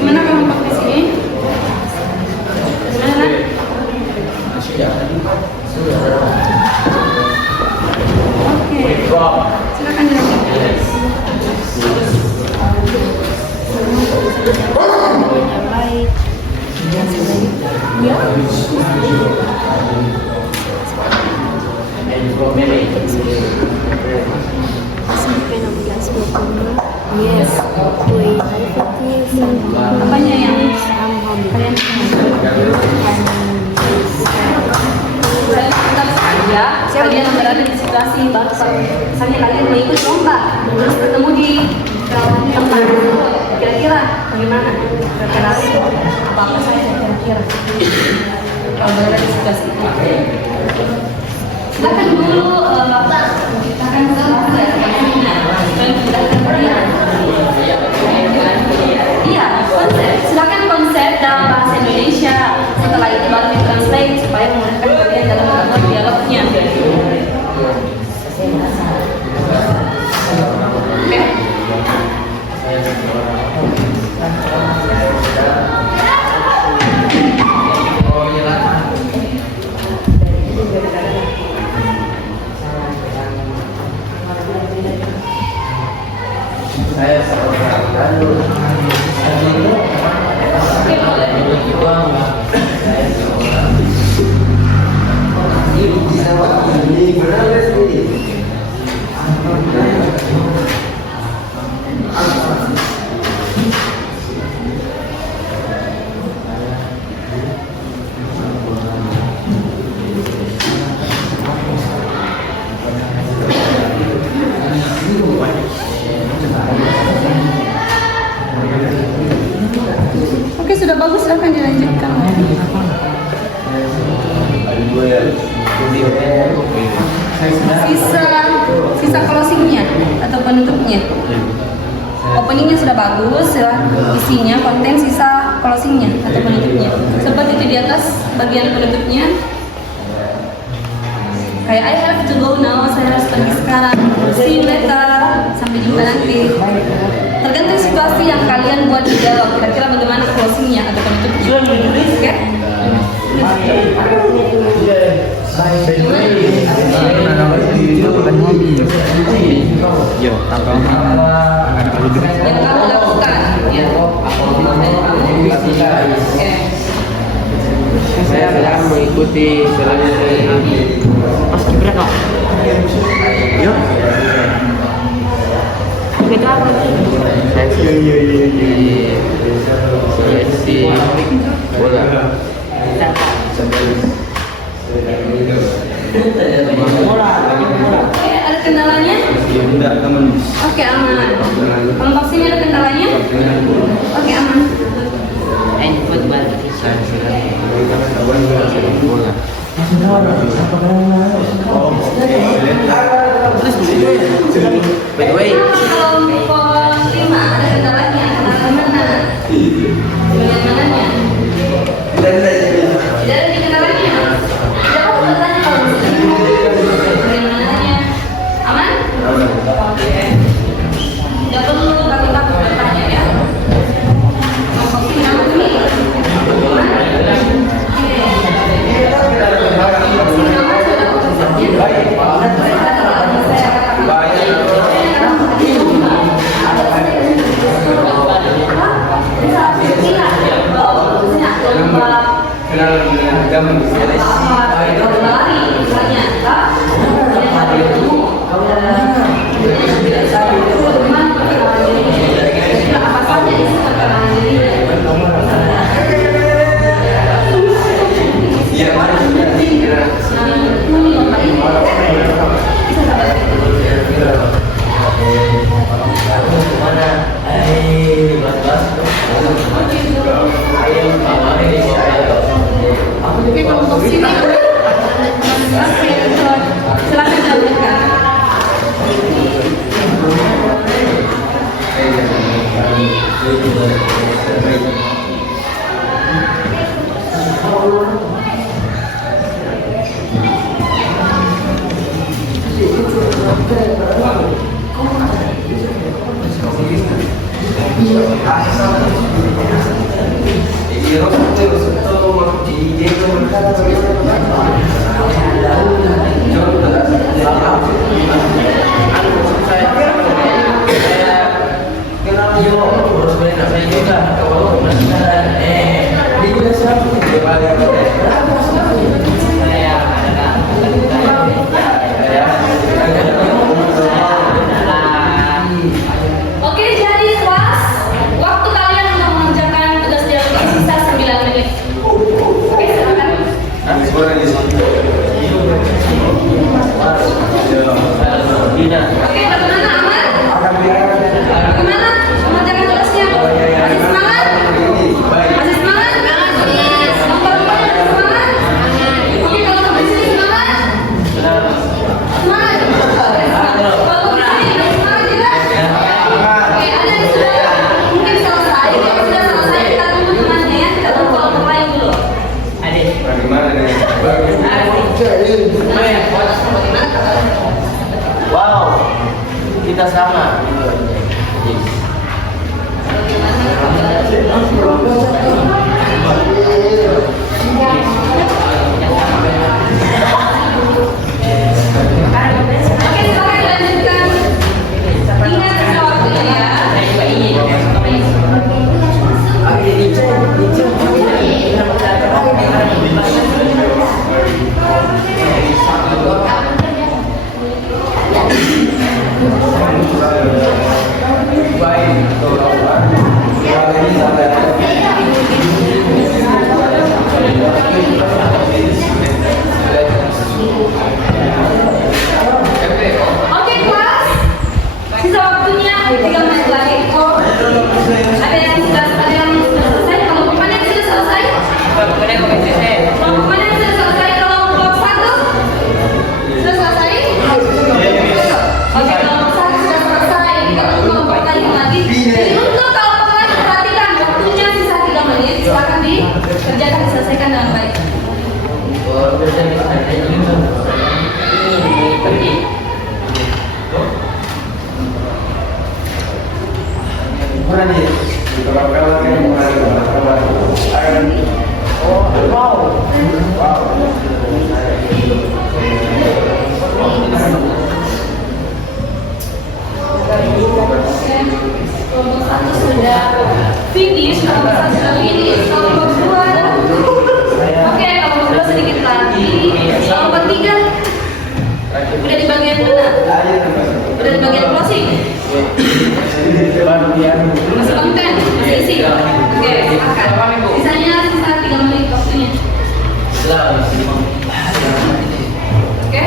Gimana kamu pakai sini? Gimana? Oke. Silakan dilanjutkan. Yes, wait, Apanya yang kalian tetap saja kalian berada di situasi baru misalnya kalian mau ikut lomba terus ketemu di tempat tersebut kira-kira bagaimana berkreasi apa saya kira-kira kalau berada di situasi itu silakan dulu silakan iya konsep silakan konsep dalam bahasa Indonesia setelah itu baru ditranslate supaya memudahkan kalian dalam melakukan dialognya. Oke. Saya seorang Oke, boleh. Oke, sudah bagus, silahkan dilanjutkan. Sisa closingnya atau penutupnya. Openingnya sudah bagus, isinya konten, sisa closingnya atau penutupnya. Seperti itu di atas bagian penutupnya. Kayak I have to go now, saya harus pergi sekarang. See you later, sampai jumpa nanti. Tergantung situasi yang kalian buat di dialog. Kira-kira bagaimana closingnya atau penutupnya. Oke? Yang kamu lakukan, ya. Oke. saya sedang mengikuti selanjutnya. Mas Gibran kok. Yuk. Kita apa? Saya seleksi bola. Oke, ada kendalanya? Oke, aman. Kelompok sini ada kendalanya? Oke, aman. Football. Saya sedang bola. By the way, Kelompok 5 ada kendalanya. Kendala mana? Bagian mananya? Tidak ada di kendalanya. Tidak apa bertanya kalau bagian mananya? Aman? Oke. Tidak perlu takut-takut bertanya ya. Kelompok 5 ini. Oke, kelompok sini. Silakan lanjutkan. Oke, jadi kelas, waktu kalian untuk mengerjakan tugas dialog ini sisa 9 menit. Oke, silakan. Oke, bagaimana aman? Bagaimana mengerjakan tugasnya? Masih semangat? Masih semangat? Lomba-lombanya masih semangat? Oke, kalau sampai sini semangat? Semangat? Kalau sampai sini masih semangat juga? Oke, ada yang sudah mungkin selesai. Yang sudah selesai kita tunggu temannya ya. Kita tunggu kelompok lain dulu. wow, kita sama. Oke, silakan dilanjutkan. Ingat sisa waktunya ya. 3 menit lagi. Ada yang sudah selesai? Kelompok mana yang sudah selesai? Kelompok mana yang sudah selesai? Kelompok 1 sudah selesai? Oke, kelompok 1 sudah selesai. Kita tunggu kelompok lain lagi. Jadi untuk kelompok lain perhatikan waktunya sisa 3 menit. Silakan dikerjakan, diselesaikan dengan baik. Kelompok 1 sudah finish, kelompok 1 sudah finish, kelompok 2 oke, kelompok 2 sedikit lagi, kelompok 3 udah di bagian mana? Udah di bagian closing? Masih konten? Masih isi? Oke, silakan. Sisanya sisa 3 menit waktunya. Oke?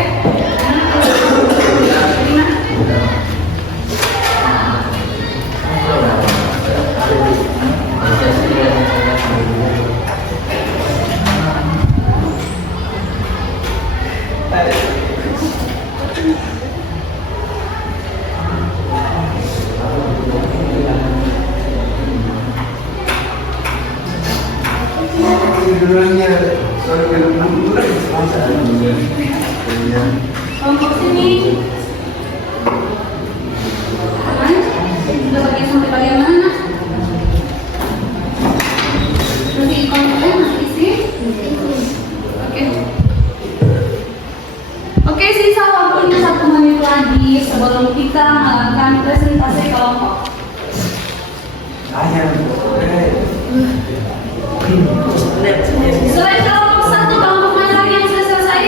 Kelompok sini aman? Sudah bagian sampai bagian mana? Nanti kelompoknya masih isi? Oke, sisa waktunya 1 menit lagi sebelum kita melakukan presentasi kelompok. Selain kelompok 1, kelompok mana lagi yang sudah selesai?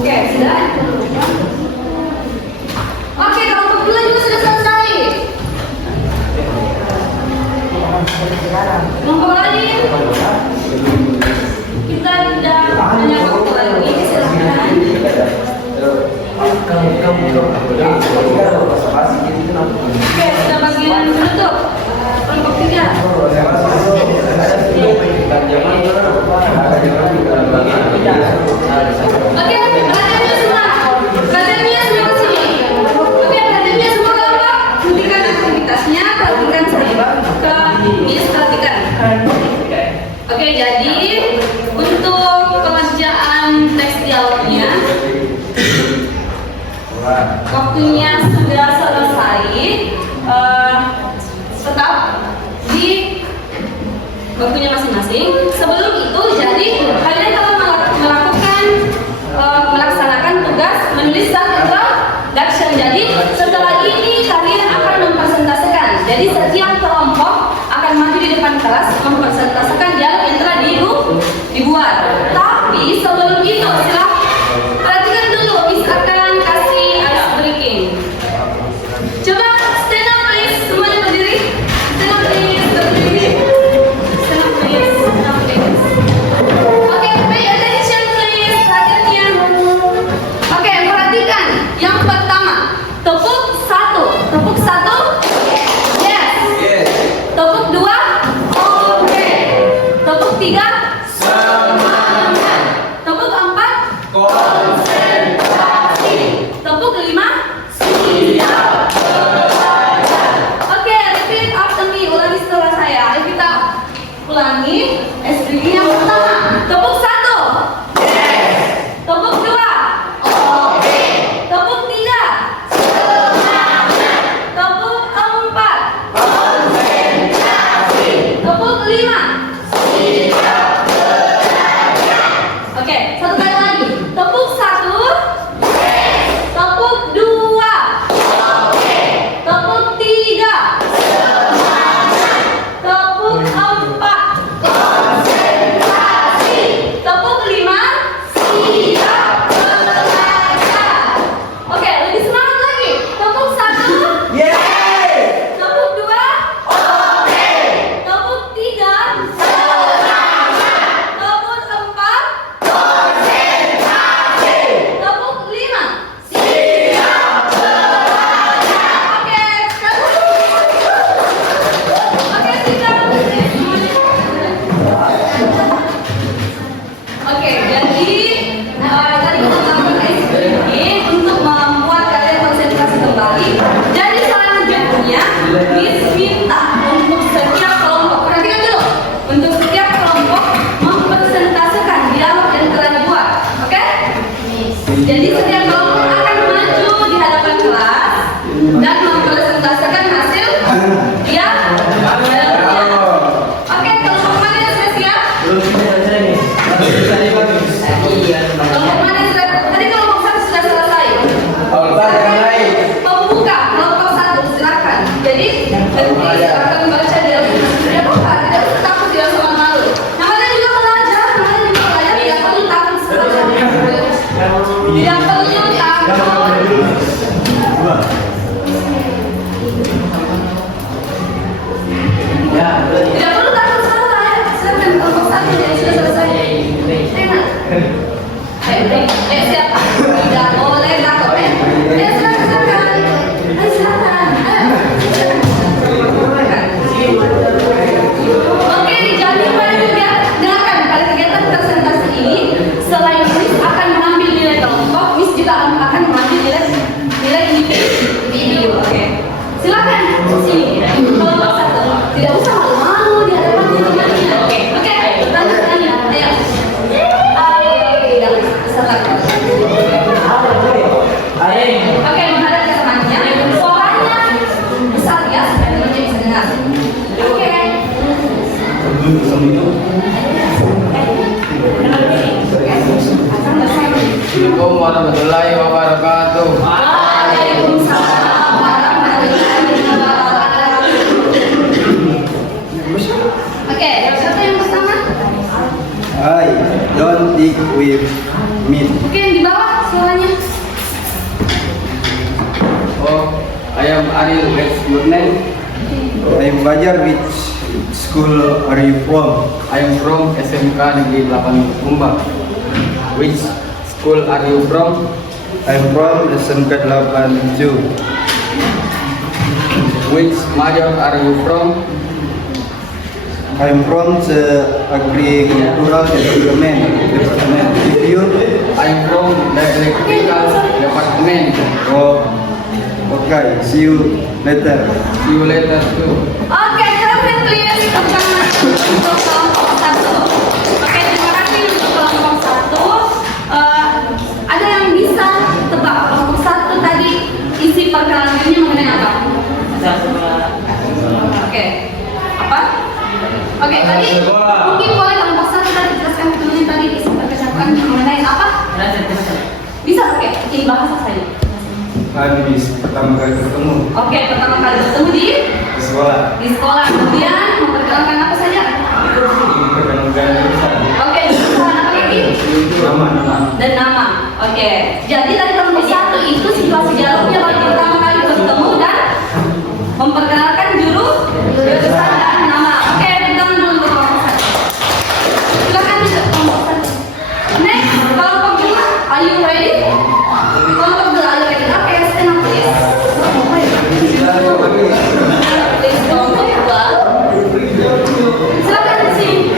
Oke, sudah. Oke, kelompok 2 juga sudah selesai. Kelompok lain, kita tidak hanya kelompok lagi, silakan. Oke, sudah bagian penutup. Kelompok 3. Oke, perhatiannya semua. Perhatiannya semua sini. Oke, perhatiannya semua kelompok. Hentikan aktivitasnya, perhatikan saya. Perhatikan. Oke, jadi untuk pengerjaan teks dialognya waktunya sudah selesai. Tetap di waktunya masing-masing. Sebelum itu, jadi kalian kalau melaksanakan tugas menulis introduction. Jadi setelah ini kalian akan mempresentasikan. Jadi setiap kelompok akan maju di depan kelas mempresentasikan dialog yang telah dibuat. Tapi sebelum itu silakan perhatikan dulu, Miss akan kasih ice breaking. Coba stand up please, semuanya berdiri. Stand up please, berdiri. Stand up please, stand up please. Oke, pay attention please, perhatiannya. Oke, perhatikan. Yang pertama, tepuk 1. Tepuk 1. Yes. Tepuk 2. Oke. Tepuk 3. Semangat. Tepuk 4. Konsentrasi. Tepuk 5. Siap belajar. Oke, repeat after me. Ulangi setelah saya. Ayo kita ulangi. SDG yang pertama. Tepuk 1. Yes. Tepuk 2. Oke. Tepuk 3. Semangat. Tepuk 4. Konsentrasi. Tepuk 5. Siap belajar. Oke, satu kali lagi. Tepuk 1. Yes. Tepuk 2. Oke. Tepuk 3. Semangat. Tepuk 4. Konsentrasi. Tepuk 5. Siap belajar. Oke, lebih semangat lagi. Tepuk 1. Tepuk 2. Oke. Tepuk 3. Semangat. Tepuk 4. Konsentrasi. Tidak perlu takut. Ya, Tidak perlu takut salah ya. Silakan kelompok satu jadi sudah selesai. Enak. Ayo, siap. Tidak boleh takut. Silakan. Silakan. Oke, jadi pada juga dengarkan pada kegiatan presentasi ini selain Miss akan mengambil nilai kelompok, Miss juga akan mengambil nilai individu. Oke, silakan sini kelompok satu. Tidak usah malu-malu di hadapan teman-temannya. Oke, pertanyaannya, ayo. Oke, menghadap ke temannya. Suaranya besar ya, supaya temannya bisa dengar. Oke. Assalamualaikum warahmatullahi wabarakatuh. Waalaikumsalam warahmatullahi wabarakatuh. Oke, siapa yang pertama? I don't think with meat. Oke, yang di bawah suaranya. Oh, I am Ariel X. Nurnen. I'm Bajar. Which school are you from? I am from SMK Negeri 8 Kumbang. Which school are you from? I'm from SMK 8 Which major are you from? I'm from the agricultural department. If you? I'm from the electrical department. Oh, okay. See you later. See you later too. Oke, sekarang please pertama untuk kelompok satu. Oke, terima kasih untuk kelompok satu. Ada yang bisa tebak kelompok satu tadi isi perkenalannya mengenai apa? Oke, apa? Oke, tadi mungkin boleh kelompok satu tadi jelaskan teman tadi isi perkenalannya mengenai apa? Bisa, oke, ini bahasa saja. Habis pertama kali ketemu Oke, pertama kali bertemu di sekolah. di sekolah, kemudian memperkenalkan apa saja? Perkenalkan Oke, apa lagi? nama. Dan nama. Oke, jadi tadi kelompok satu itu situasi dialognya baru pertama kali bertemu dan memperkenalkan jurusan dan nama. Oke, pegang dulu untuk kelompok satu. Silakan untuk kelompok satu. Next, kelompok dua. Are you ready? Kelompok dua, are you ready? Oke, stand up please. Please, kelompok dua. Silakan di sini.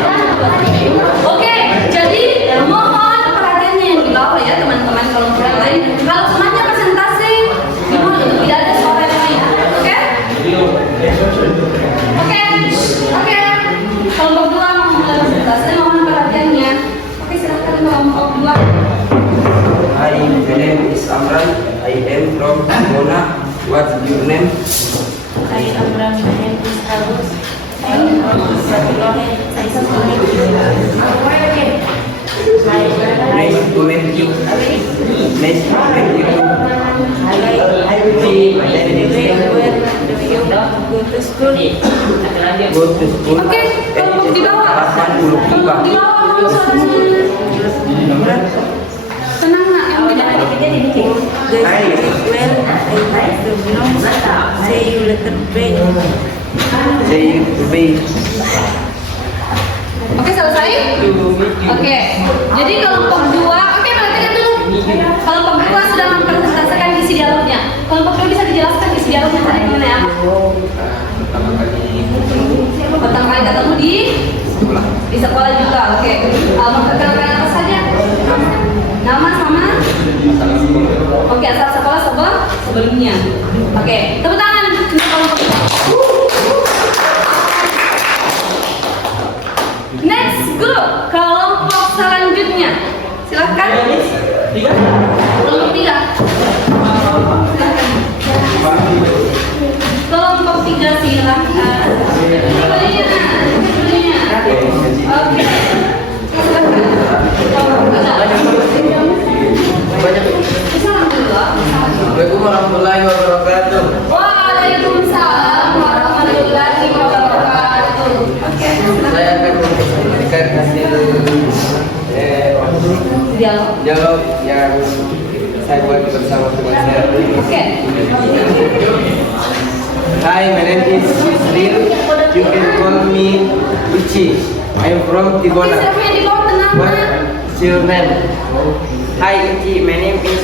Oke, jadi mohon perhatiannya yang di bawah ya teman-teman kelompok yang lain. Kalau semuanya presentasi, dimohon untuk tidak ada suara yang lain. Oke? Oke. Kelompok dua mau mulai presentasi, mohon perhatiannya. Oke, silakan kelompok dua. Hi, my name is Amran. I am from Mona. What's your name? I am from the Agus. I am from Sabilohe. Saya sekolah di Nice to meet you. Nice to meet you. go to school. Go to school. Oke, kelompok di bawah. Kapan dulu Kelompok di bawah mau suaranya. Tenang nak, yang di bawah. Hi. Say you letter B. Say you to be. Oke, selesai? Oke, jadi kelompok dua, oke perhatikan dulu. Kelompok dua sudah mempresentasikan isi dialognya. Kelompok dua bisa dijelaskan isi dialognya tadi mengenai apa? Pertama kali ketemu di sekolah juga, oke. Memperkenalkan apa saja? Nama sama? Oke, asal sekolah sebelumnya. Oke, tepuk tangan untuk kelompok dua. Next group, kelompok selanjutnya. Silahkan. Kelompok tiga. Silahkan. Kelompok tiga silahkan. Oke. Silahkan. Assalamualaikum warahmatullahi wabarakatuh. Waalaikumsalam warahmatullahi wabarakatuh. Oke. Saya akan memberikan hasil Dialog. dialog yang saya buat bersama teman saya. Oke. Hi, my name is Yusril. You can call me Uchi. I'm from Oke, Tibona. siapa yang di bawah tenang? What's your name? Hi Uci, my name is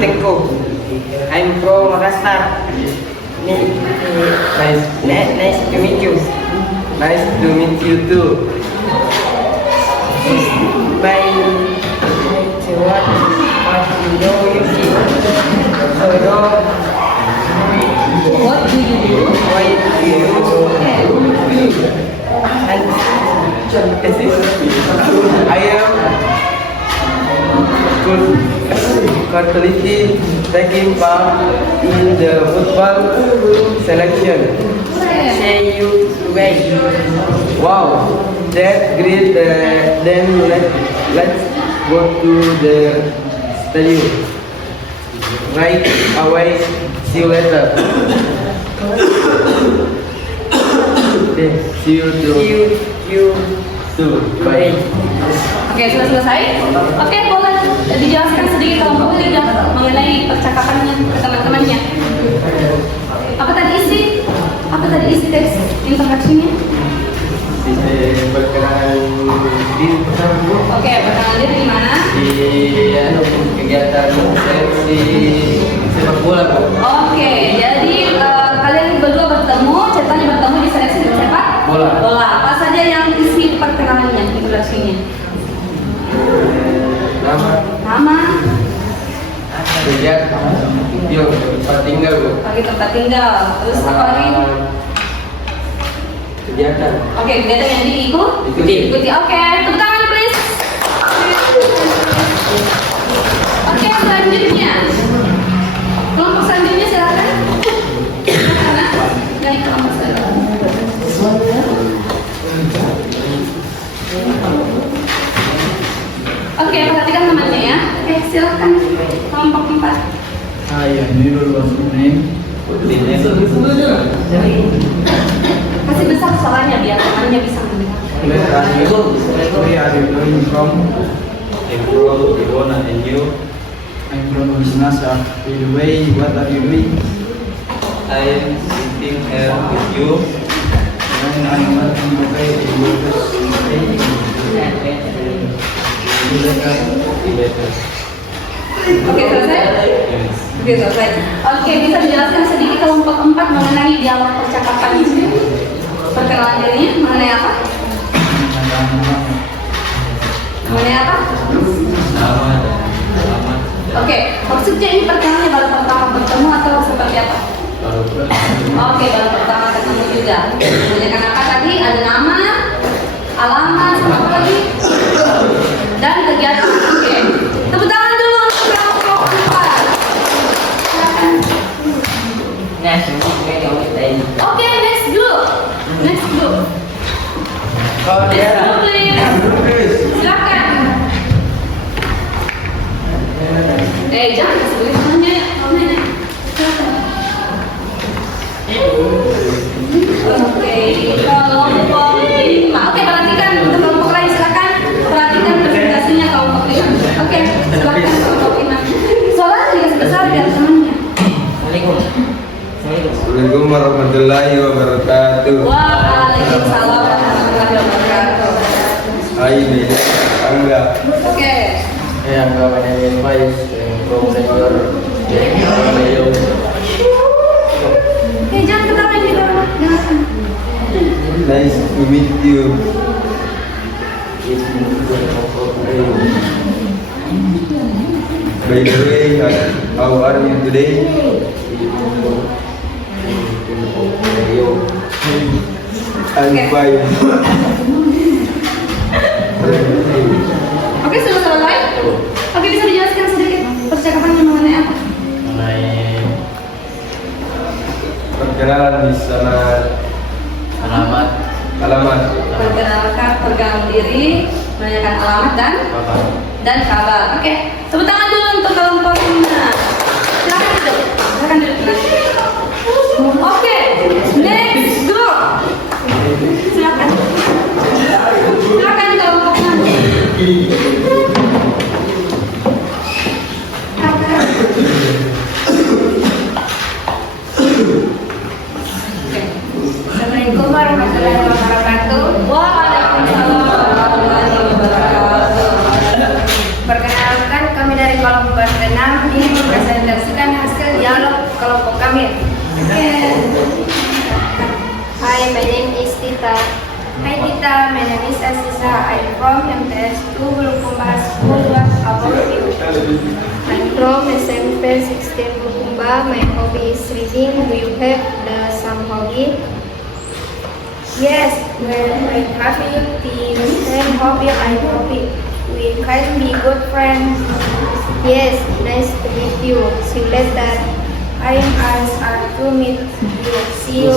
Teko. I'm from Makassar. Nice to meet you. Nice to meet you too. By what you know you see. So What do you do? why you and I am currently taking part in the football selection. say you today. Wow, that's great. Then let's go to the stadium. Right away. See you later. Okay, see you too. Bye. Oke, sudah selesai? Oke, boleh dijelaskan sedikit kelompok tiga mengenai percakapannya ke teman-temannya. Apa tadi isi teks interaksinya? Perkenalan diri pertama Bu. Oke, perkenalan diri di mana? Di kegiatan seleksi sepak bola Bu. Oke, jadi kalian berdua ceritanya bertemu di seleksi sepak Bola. Apa saja yang isi perkenalannya, interaksinya? Nama, Sejak yuk tempat tinggal Bu. pagi tempat tinggal, terus apa lagi? Kegiatan. Oke, kegiatan yang diikuti. Oke, tepuk tangan please. Oke, selanjutnya. Kelompok selanjutnya silakan. Naik kelompok selanjutnya. Oke, perhatikan temannya ya. Oke, silakan. Kelompok 4. Hi, I'm Nurul. What's your name? Kasih besar suaranya biar temannya bisa mendengar. Where are you going from? I'm from Tibona and you. I'm from Wisnasa. By the way, what are you doing? I'm sitting here with you. When I'm working okay, it works okay. Later. Oke, selesai? Yes. Oke, selesai. Oke, bisa dijelaskan sedikit kelompok 4 mengenai dialog percakapan ini? Perkenalan dirinya mengenai apa? Mengenai apa? Selamat. Oke, maksudnya ini perkenalannya baru pertama bertemu atau seperti apa? Oke, baru pertama ketemu juga. Menanyakan apa tadi? Ada nama, alamat, sama apa lagi? Dan kegiatan. Oke, tepuk tangan dulu untuk kelompok 4. Silakan. Oke, next group. Next group. Next group, please. Silakan. Jangan kesulitan namanya. Silakan. Oke, kelompok 5. Oke, perhatikan untuk kelompok lain silakan. Perhatikan presentasinya kelompok 5. Oke, silakan kelompok 5. Suaranya dikasih besar biar temannya. Assalamualaikum warahmatullahi wabarakatuh. Waalaikumsalam warahmatullahi wabarakatuh. Hai, Beda. Angga. Oke. Yang my name is Faiz. From senior. Jangan ketawa di bawah. Jangan. Nice to meet you. By the way, how are you today? I'm fine. Oke, sudah selesai? Oke, bisa dijelaskan sedikit percakapannya mengenai apa? Perkenalan di sana. Alamat. Perkenalan diri, menanyakan alamat dan kabar. Oke, tepuk tangan dulu untuk kelompok 5. Silakan duduk. Oke, next group. Silakan kelompok 6. kami dari kelompok 6 ingin mempresentasikan hasil dialog kelompok kami. Hi, my name is Tita. Hi Tita, my name is Asisa. I'm from MTS 2 Bulukumba School. What about you? I'm from SMP 16 Bulukumba. My hobby is reading. Do you have some hobby? Yes, when I have the same hobby, I hobby. We can be good friends. Yes, nice to meet you. See you later. I am to meet you. See you.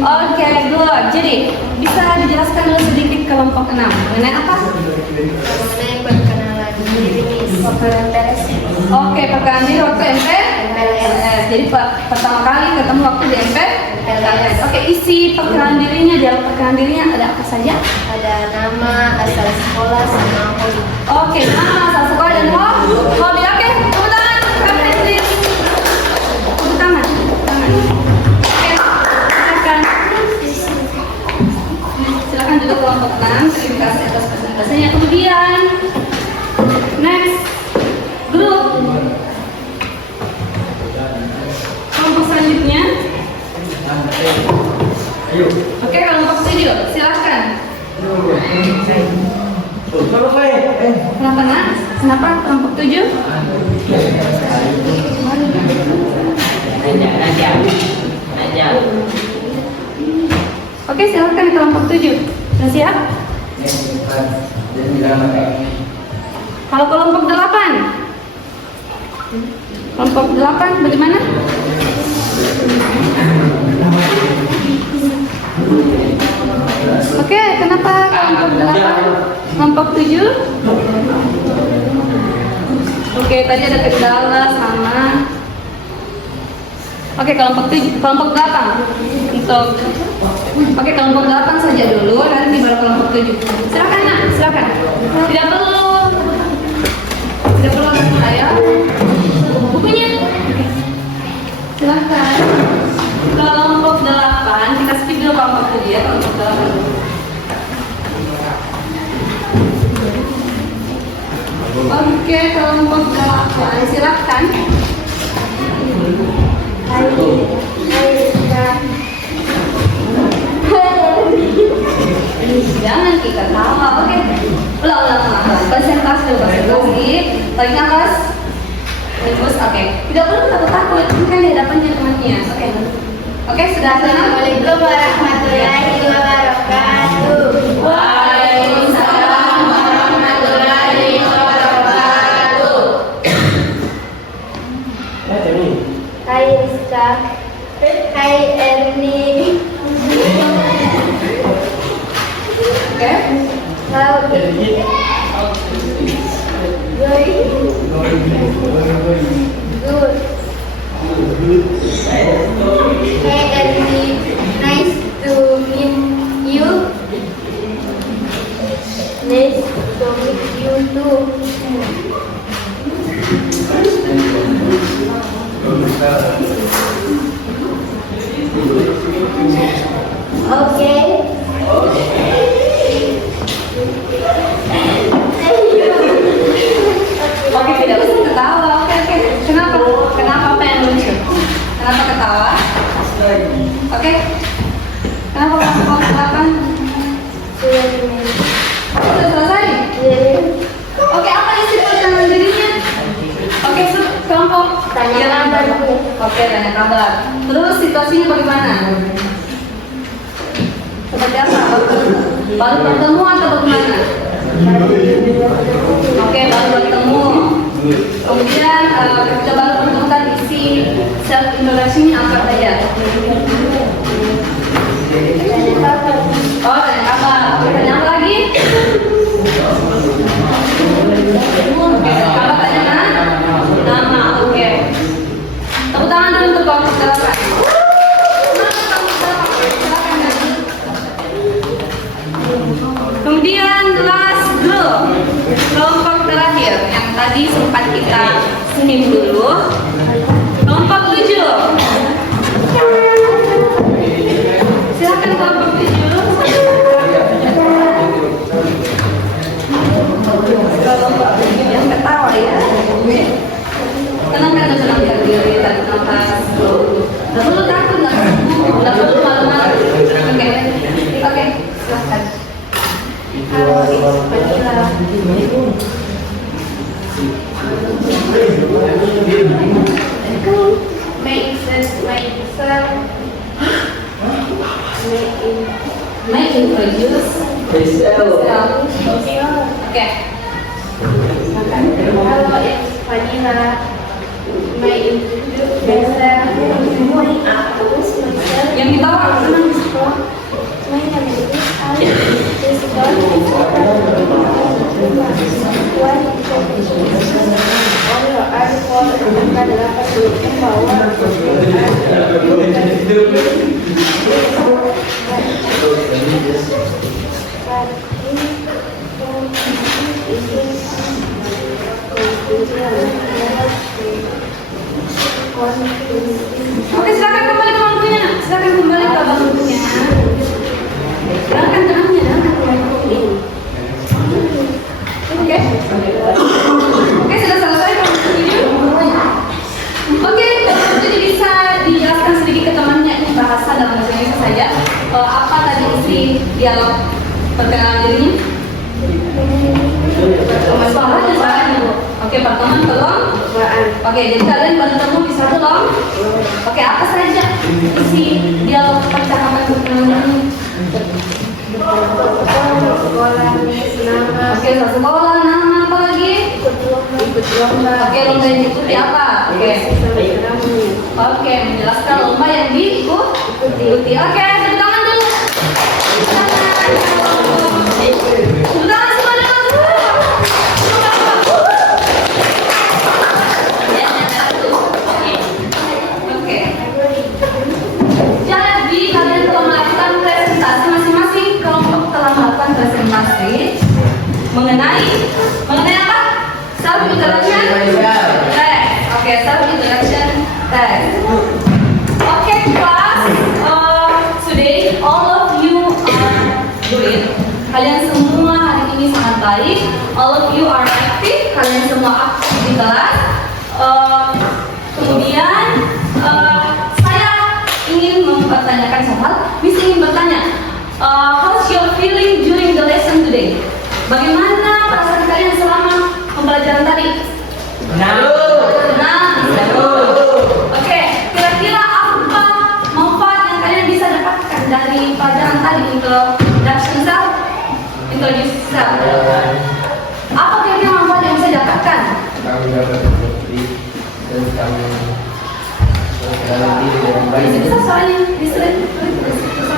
Oke, good. Jadi, bisa dijelaskan dulu sedikit kelompok 6. Mengenai apa? Mengenai perkenalan diri MPLS. Oke, perkenalan diri waktu MPLS. Jadi, pertama kali ketemu waktu di MPLS. Oke, isi perkenalan dirinya, dialog perkenalan dirinya ada apa saja? Ada nama, asal sekolah, sama hobi. Oke, nama, asal sekolah, dan hobi. Oke, tepuk tangan. Kami please. Tepuk tangan. Oke, silakan juga kelompok 6. Terima kasih atas presentasinya. Kemudian, next grup. Kelompok selanjutnya. Oke, kelompok studio, silakan. Kenapa nak? Kenapa kelompok 7? Oke, silakan kelompok 7. Sudah siap? Kalau kelompok 8? Kelompok 8 bagaimana? Oke, kenapa kelompok 8? Kelompok 7? Oke, tadi ada kendala sama. Oke, kelompok 7, kelompok 8. Oke, kelompok 8 saja dulu, nanti baru kelompok 7. Silakan nak, silakan. Tidak perlu saya. Bukunya. Silakan. Kelompok 8, kita skip dulu kelompok 7 ya, kelompok 8. Oke, kelompok 8, silakan. Jangan kita tawa, oke? Ulang. Konsentrasi. Tarik nafas. Terus, oke. Tidak perlu takut-takut, kan di hadapannya temannya. Oke, sudah. Assalamualaikum warahmatullahi wabarakatuh. Waalaikumsalam warahmatullahi wabarakatuh. Hai Rizka. Hai Erni. Oke. How Good. Hey Erni, nice to meet you. Nice to meet you too. Okay. Oke, tidak usah ketawa. Oke. Kenapa apa yang lucu? Kenapa ketawa? Oke. Kenapa kelompok 8? Sudah selesai? Oke, apa isi perkenalan dirinya? Oke, kelompok Tanya kabar. Oke, tanya kabar. Terus situasinya bagaimana? Seperti apa? Baru bertemu atau bagaimana? Oke, baru bertemu. Kemudian kita baru menemukan isi self introduction-nya apa saja? Oh, tanya kabar. Oke, tanya apa lagi? Oke, kabar tanya nama. Oke. Tepuk tangan dulu untuk kelompok 8. Kemudian last group, kelompok terakhir yang tadi sempat kita skip dulu, kelompok 7. Silakan kelompok 7. Kelompok 7 yang ketawa ya. May introduce Oke. Hello, it's Fadila. May introduce myself. Yang ditawa My name is Ali. This girl is Oke, silakan kembali ke bangkunya. Silakan kembali ke bangkunya. Silakan tangannya, Oke. Oke, sudah selesai kamu setuju? Oke, kalau jadi bisa dijelaskan sedikit ke temannya ini bahasa dalam bahasa Indonesia saja. Apa tadi isi dialog perkenalan dirinya? Pertemuan silakan dulu. Oke, pertemuan belum? Oke, jadi kalian bertemu bisa belum? Oke, apa saja isi dialog percakapan perkenalan ini? Oke, sekolah, nama apa lagi? ikut lomba. Oke, lomba yang diikuti apa? Oke, menjelaskan lomba yang diikuti. Oke, tepuk tangan dulu. Tepuk tangan semuanya dulu. Oke. Jadi kalian telah melakukan presentasi masing-masing kelompok telah melakukan presentasi mengenai apa? Self introduction test. Oke, self introduction test. Oke, class. Today all of you are good. Kalian semua hari ini sangat baik. All of you are active. Kalian semua aktif di kelas. Kemudian saya ingin mempertanyakan soal. Miss ingin bertanya, how's your feeling during the lesson today? Bagaimana perasaan kalian selama pembelajaran tadi? Oke, kira-kira apa manfaat yang kalian bisa dapatkan dari pelajaran tadi untuk introduction self? Introduce self. Apa kira-kira manfaat yang bisa didapatkan? Kami dapat seperti dan kami dalam diri dengan baik. Bisa soalnya, bisa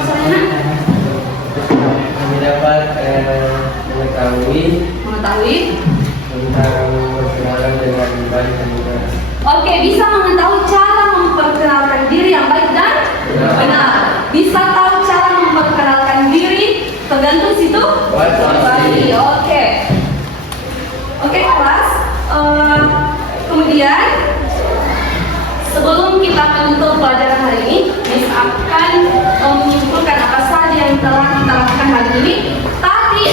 soalnya. Kami dapat mengetahui tentang perkenalan dengan baik dan benar. Oke, bisa mengetahui cara memperkenalkan diri yang baik dan benar. Bisa tahu cara memperkenalkan diri tergantung situ. Oke. Oke, kelas. Kemudian sebelum kita menutup pelajaran hari ini, Miss akan menyimpulkan apa saja yang telah kita lakukan hari ini. Tadi,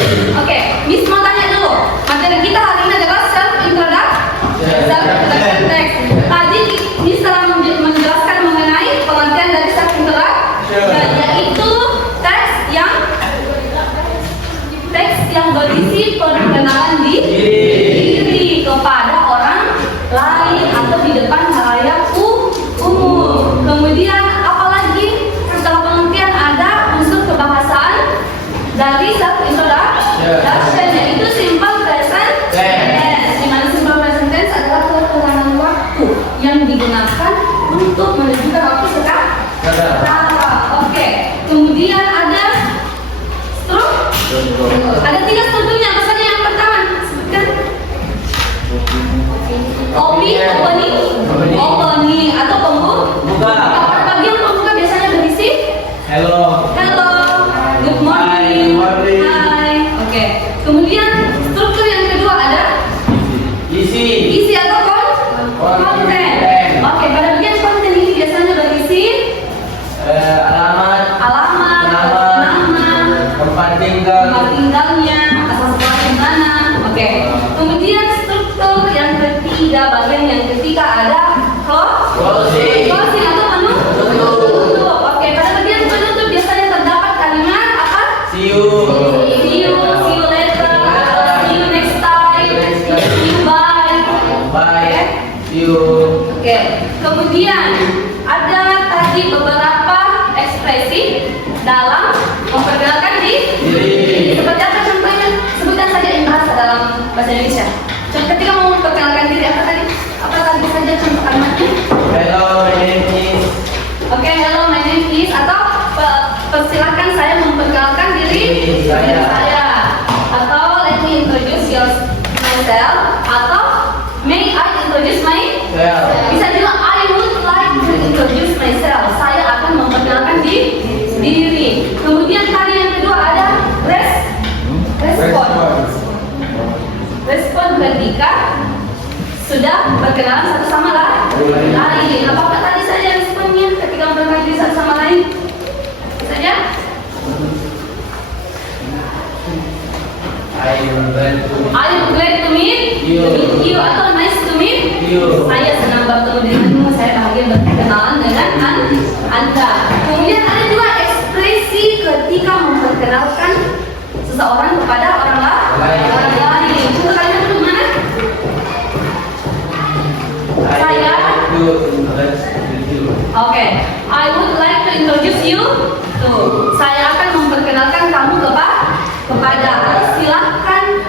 oke, Miss mau tanya dulu. Materi kita hari ini adalah self introduction text. Tadi Miss telah menjelaskan mengenai pengertian dari self introduction, yaitu teks yang berisi perkenalan diri kepada orang lain atau di depan halayak umum. Kemudian apalagi setelah pengertian ada unsur kebahasaan dari self introduction, yaitu simple present tense. Di mana simple present tense adalah keterangan waktu yang digunakan untuk menunjukkan waktu sekarang. Oke. Kemudian ada struktur. Ada 3 strukturnya. Apa saja yang pertama? Sebutkan. Opening atau pembuka. Pada bagian pembuka biasanya berisi Hello. good morning, hi. Oke. Kemudian struktur yang kedua ada isi atau konten. Oke, pada bagian konten ini biasanya berisi Alamat, nama, tempat tinggalnya, asal sekolah di mana. Oke. Kemudian struktur yang ketiga, bagian yang ketiga ada closing atau penutup. Oke, pada bagian penutup biasanya terdapat kalimat apa? see you See you later, see you next time, see you bye. Oke, kemudian ada tadi beberapa ekspresi dalam memperkenalkan diri. Seperti apa contohnya? Sebutkan saja yang bahasa dalam bahasa Indonesia. Contoh ketika mau memperkenalkan diri apa tadi? Apa lagi saja contoh kalimatnya? Hello, my name is. Oke, hello, my name is, atau persilahkan saya memperkenalkan diri saya. Atau let me introduce myself. Atau may I introduce myself? Bisa juga I would like to introduce myself. Saya akan memperkenalkan diri. Kemudian tadi yang kedua ada respon. Respon ketika sudah berkenalan satu sama lain. Apakah tadi saja responnya ketika memperkenalkan diri satu sama lain? Saja? I'm glad to meet you atau nice to meet you. Saya senang bertemu denganmu. Saya bahagia berkenalan dengan Anda. Kemudian ada juga ekspresi ketika memperkenalkan seseorang kepada orang lain. Contoh kalimat itu mana? Saya. Oke, I would like to introduce you. Saya akan memperkenalkan kamu kepada.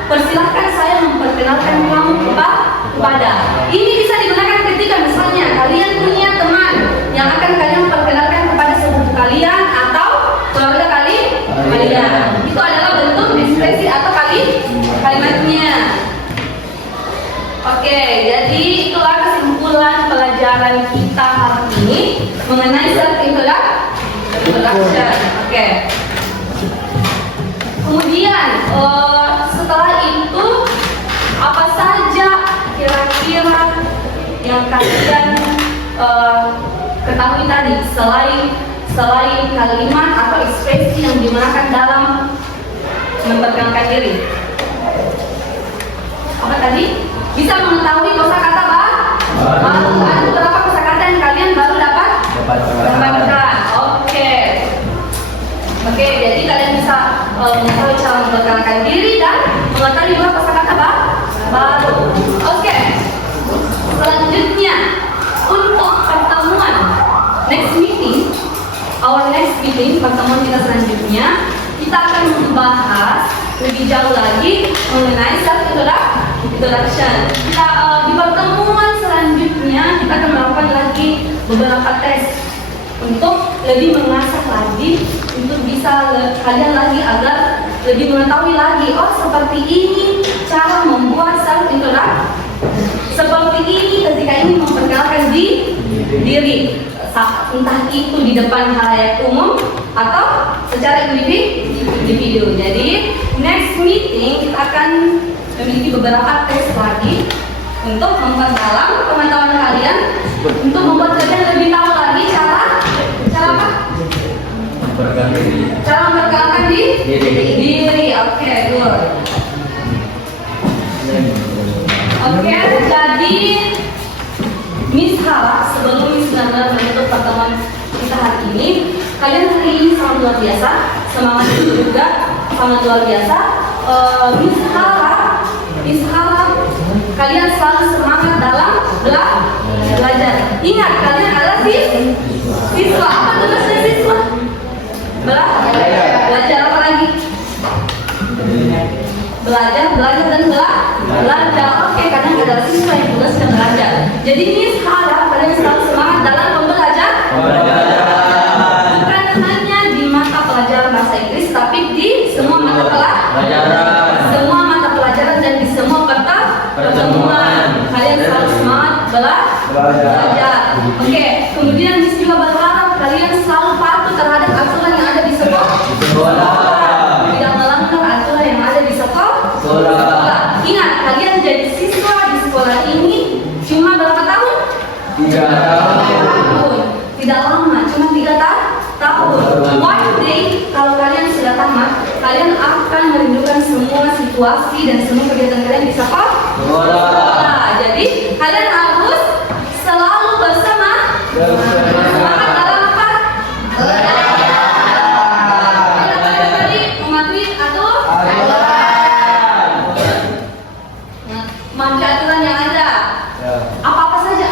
Persilahkan saya memperkenalkan kamu kepada. Ini bisa digunakan ketika misalnya kalian punya teman yang akan kalian perkenalkan kepada sepupu kalian atau keluarga kalian. Itu adalah bentuk ekspresi atau kalimatnya. Oke, jadi itulah kesimpulan pelajaran kita hari ini mengenai self-introduction. Oke. Kemudian setelah itu apa saja kira-kira yang kalian ketahui tadi selain kalimat atau ekspresi yang digunakan dalam memperkenalkan diri? Apa tadi? Bisa mengetahui kosakata baru. Ada beberapa kosakata yang kalian baru dapatkan. Oke, jadi kalian bisa mengetahui cara memperkenalkan diri dan mengetahui juga kosakata baru. Oke, selanjutnya untuk pertemuan our next meeting, pertemuan kita selanjutnya, kita akan membahas lebih jauh lagi mengenai self-introduction. Di pertemuan selanjutnya kita akan melakukan lagi beberapa tes untuk lebih mengasah lagi, untuk bisa kalian lagi agar lebih mengetahui lagi, oh seperti ini cara membuat self-introduction, seperti ini ketika ini memperkenalkan diri, entah itu di depan halayak umum atau secara individu. Jadi next meeting kita akan memiliki beberapa tes lagi untuk memperdalam pengetahuan kalian, untuk membuat kalian lebih tahu lagi cara apa? Cara memperkenalkan diri. Oke, good. Oke, jadi Miss Hara, sebelum Miss benar-benar menutup pertemuan kita hari ini, kalian hari ini sangat luar biasa, semangat juga sangat luar biasa. Miss Hara, kalian selalu semangat dalam belajar. Ingat, kalian adalah siswa. Apa tugasnya siswa? Belajar apa lagi? Belajar dan belajar. Oke, kalian adalah siswa yang tugasnya belajar. Jadi Miss harap kalian selalu semangat dalam belajar. Bukan hanya di mata pelajaran bahasa Inggris, tapi di semua mata pelajaran dan di semua pertemuan. Kalian selalu semangat belajar. Oke, kemudian Miss juga berharap kalian selalu patuh terhadap aturan yang ada di sekolah. Tidak melanggar aturan yang ada di sekolah. Ingat, kalian jadi siswa di sekolah ini cuma berapa tahun? 3 tahun. Tidak lama, cuma 3 tahun. One day, kalau kalian sudah tamat, kalian akan merindukan semua situasi dan semua kegiatan kalian di sekolah. Jadi, kalian harus selalu bersama semangat dalam apa? Tadi mematuhi aturan yang ada. Apa-apa saja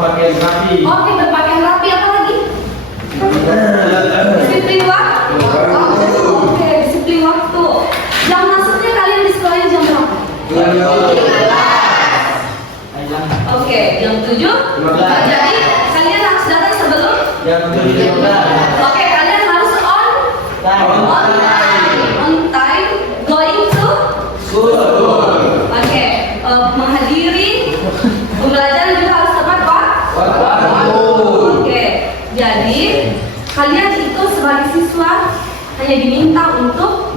berpakaian rapi. Oke, berpakaian rapi, apa lagi? Disiplin waktu. Oke, disiplin waktu. Jam masuknya kalian di sekolahnya jam berapa? Oke, jam 7. Jadi kalian harus datang sebelum. Jam 7.15. Oke, kalian harus on time, going to. Oke, menghadiri pembelajaran juga harus tepat waktu. Oke, jadi kalian itu sebagai siswa hanya diminta untuk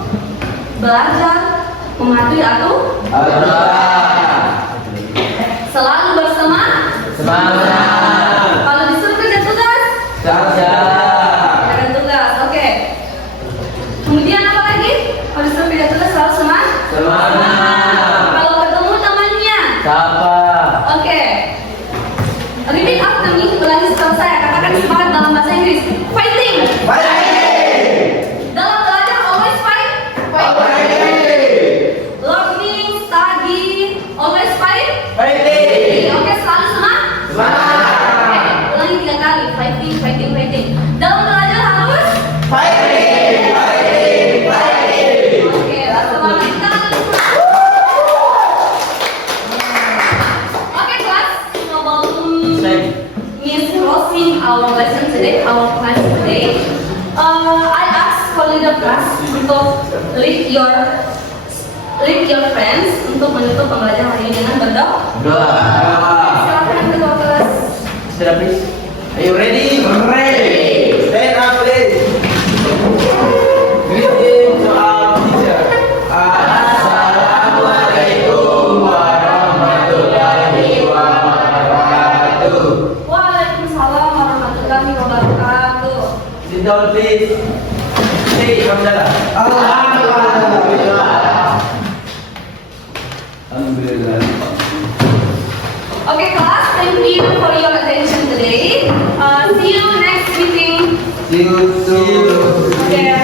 belajar, mematuhi selalu Semangat. Kalau disuruh kerja tugas, kerja tugas. Oke. Kemudian apa lagi? Kalau disuruh kerja tugas selalu semangat. Kalau ketemu temannya, oke. Repeat after me, ulangi setelah saya. Katakan semangat dalam bahasa Inggris. Fighting. Dalam belajar always fight. Learning, study, always fight. Oke, selalu semangat. Oke, ulangi 3 kali. Fighting. Dalam belajar harus. Oke, semangat kita. Oke, kelas. Sebelum Miss closing our lesson today, our class today, I ask for leader class untuk lead your friends untuk menutup pembelajaran hari ini dengan berdoa. Silakan ketua kelas. Sudah, please. Are you ready? Stand up, please. Greeting to our teacher. Assalamualaikum warahmatullahi wabarakatuh. Waalaikumsalam warahmatullahi wabarakatuh. Sit down, please. Say hamdalah. Alhamdulillah. Okay, class. Thank you for your attention today. See you next meeting. See you soon. Okay.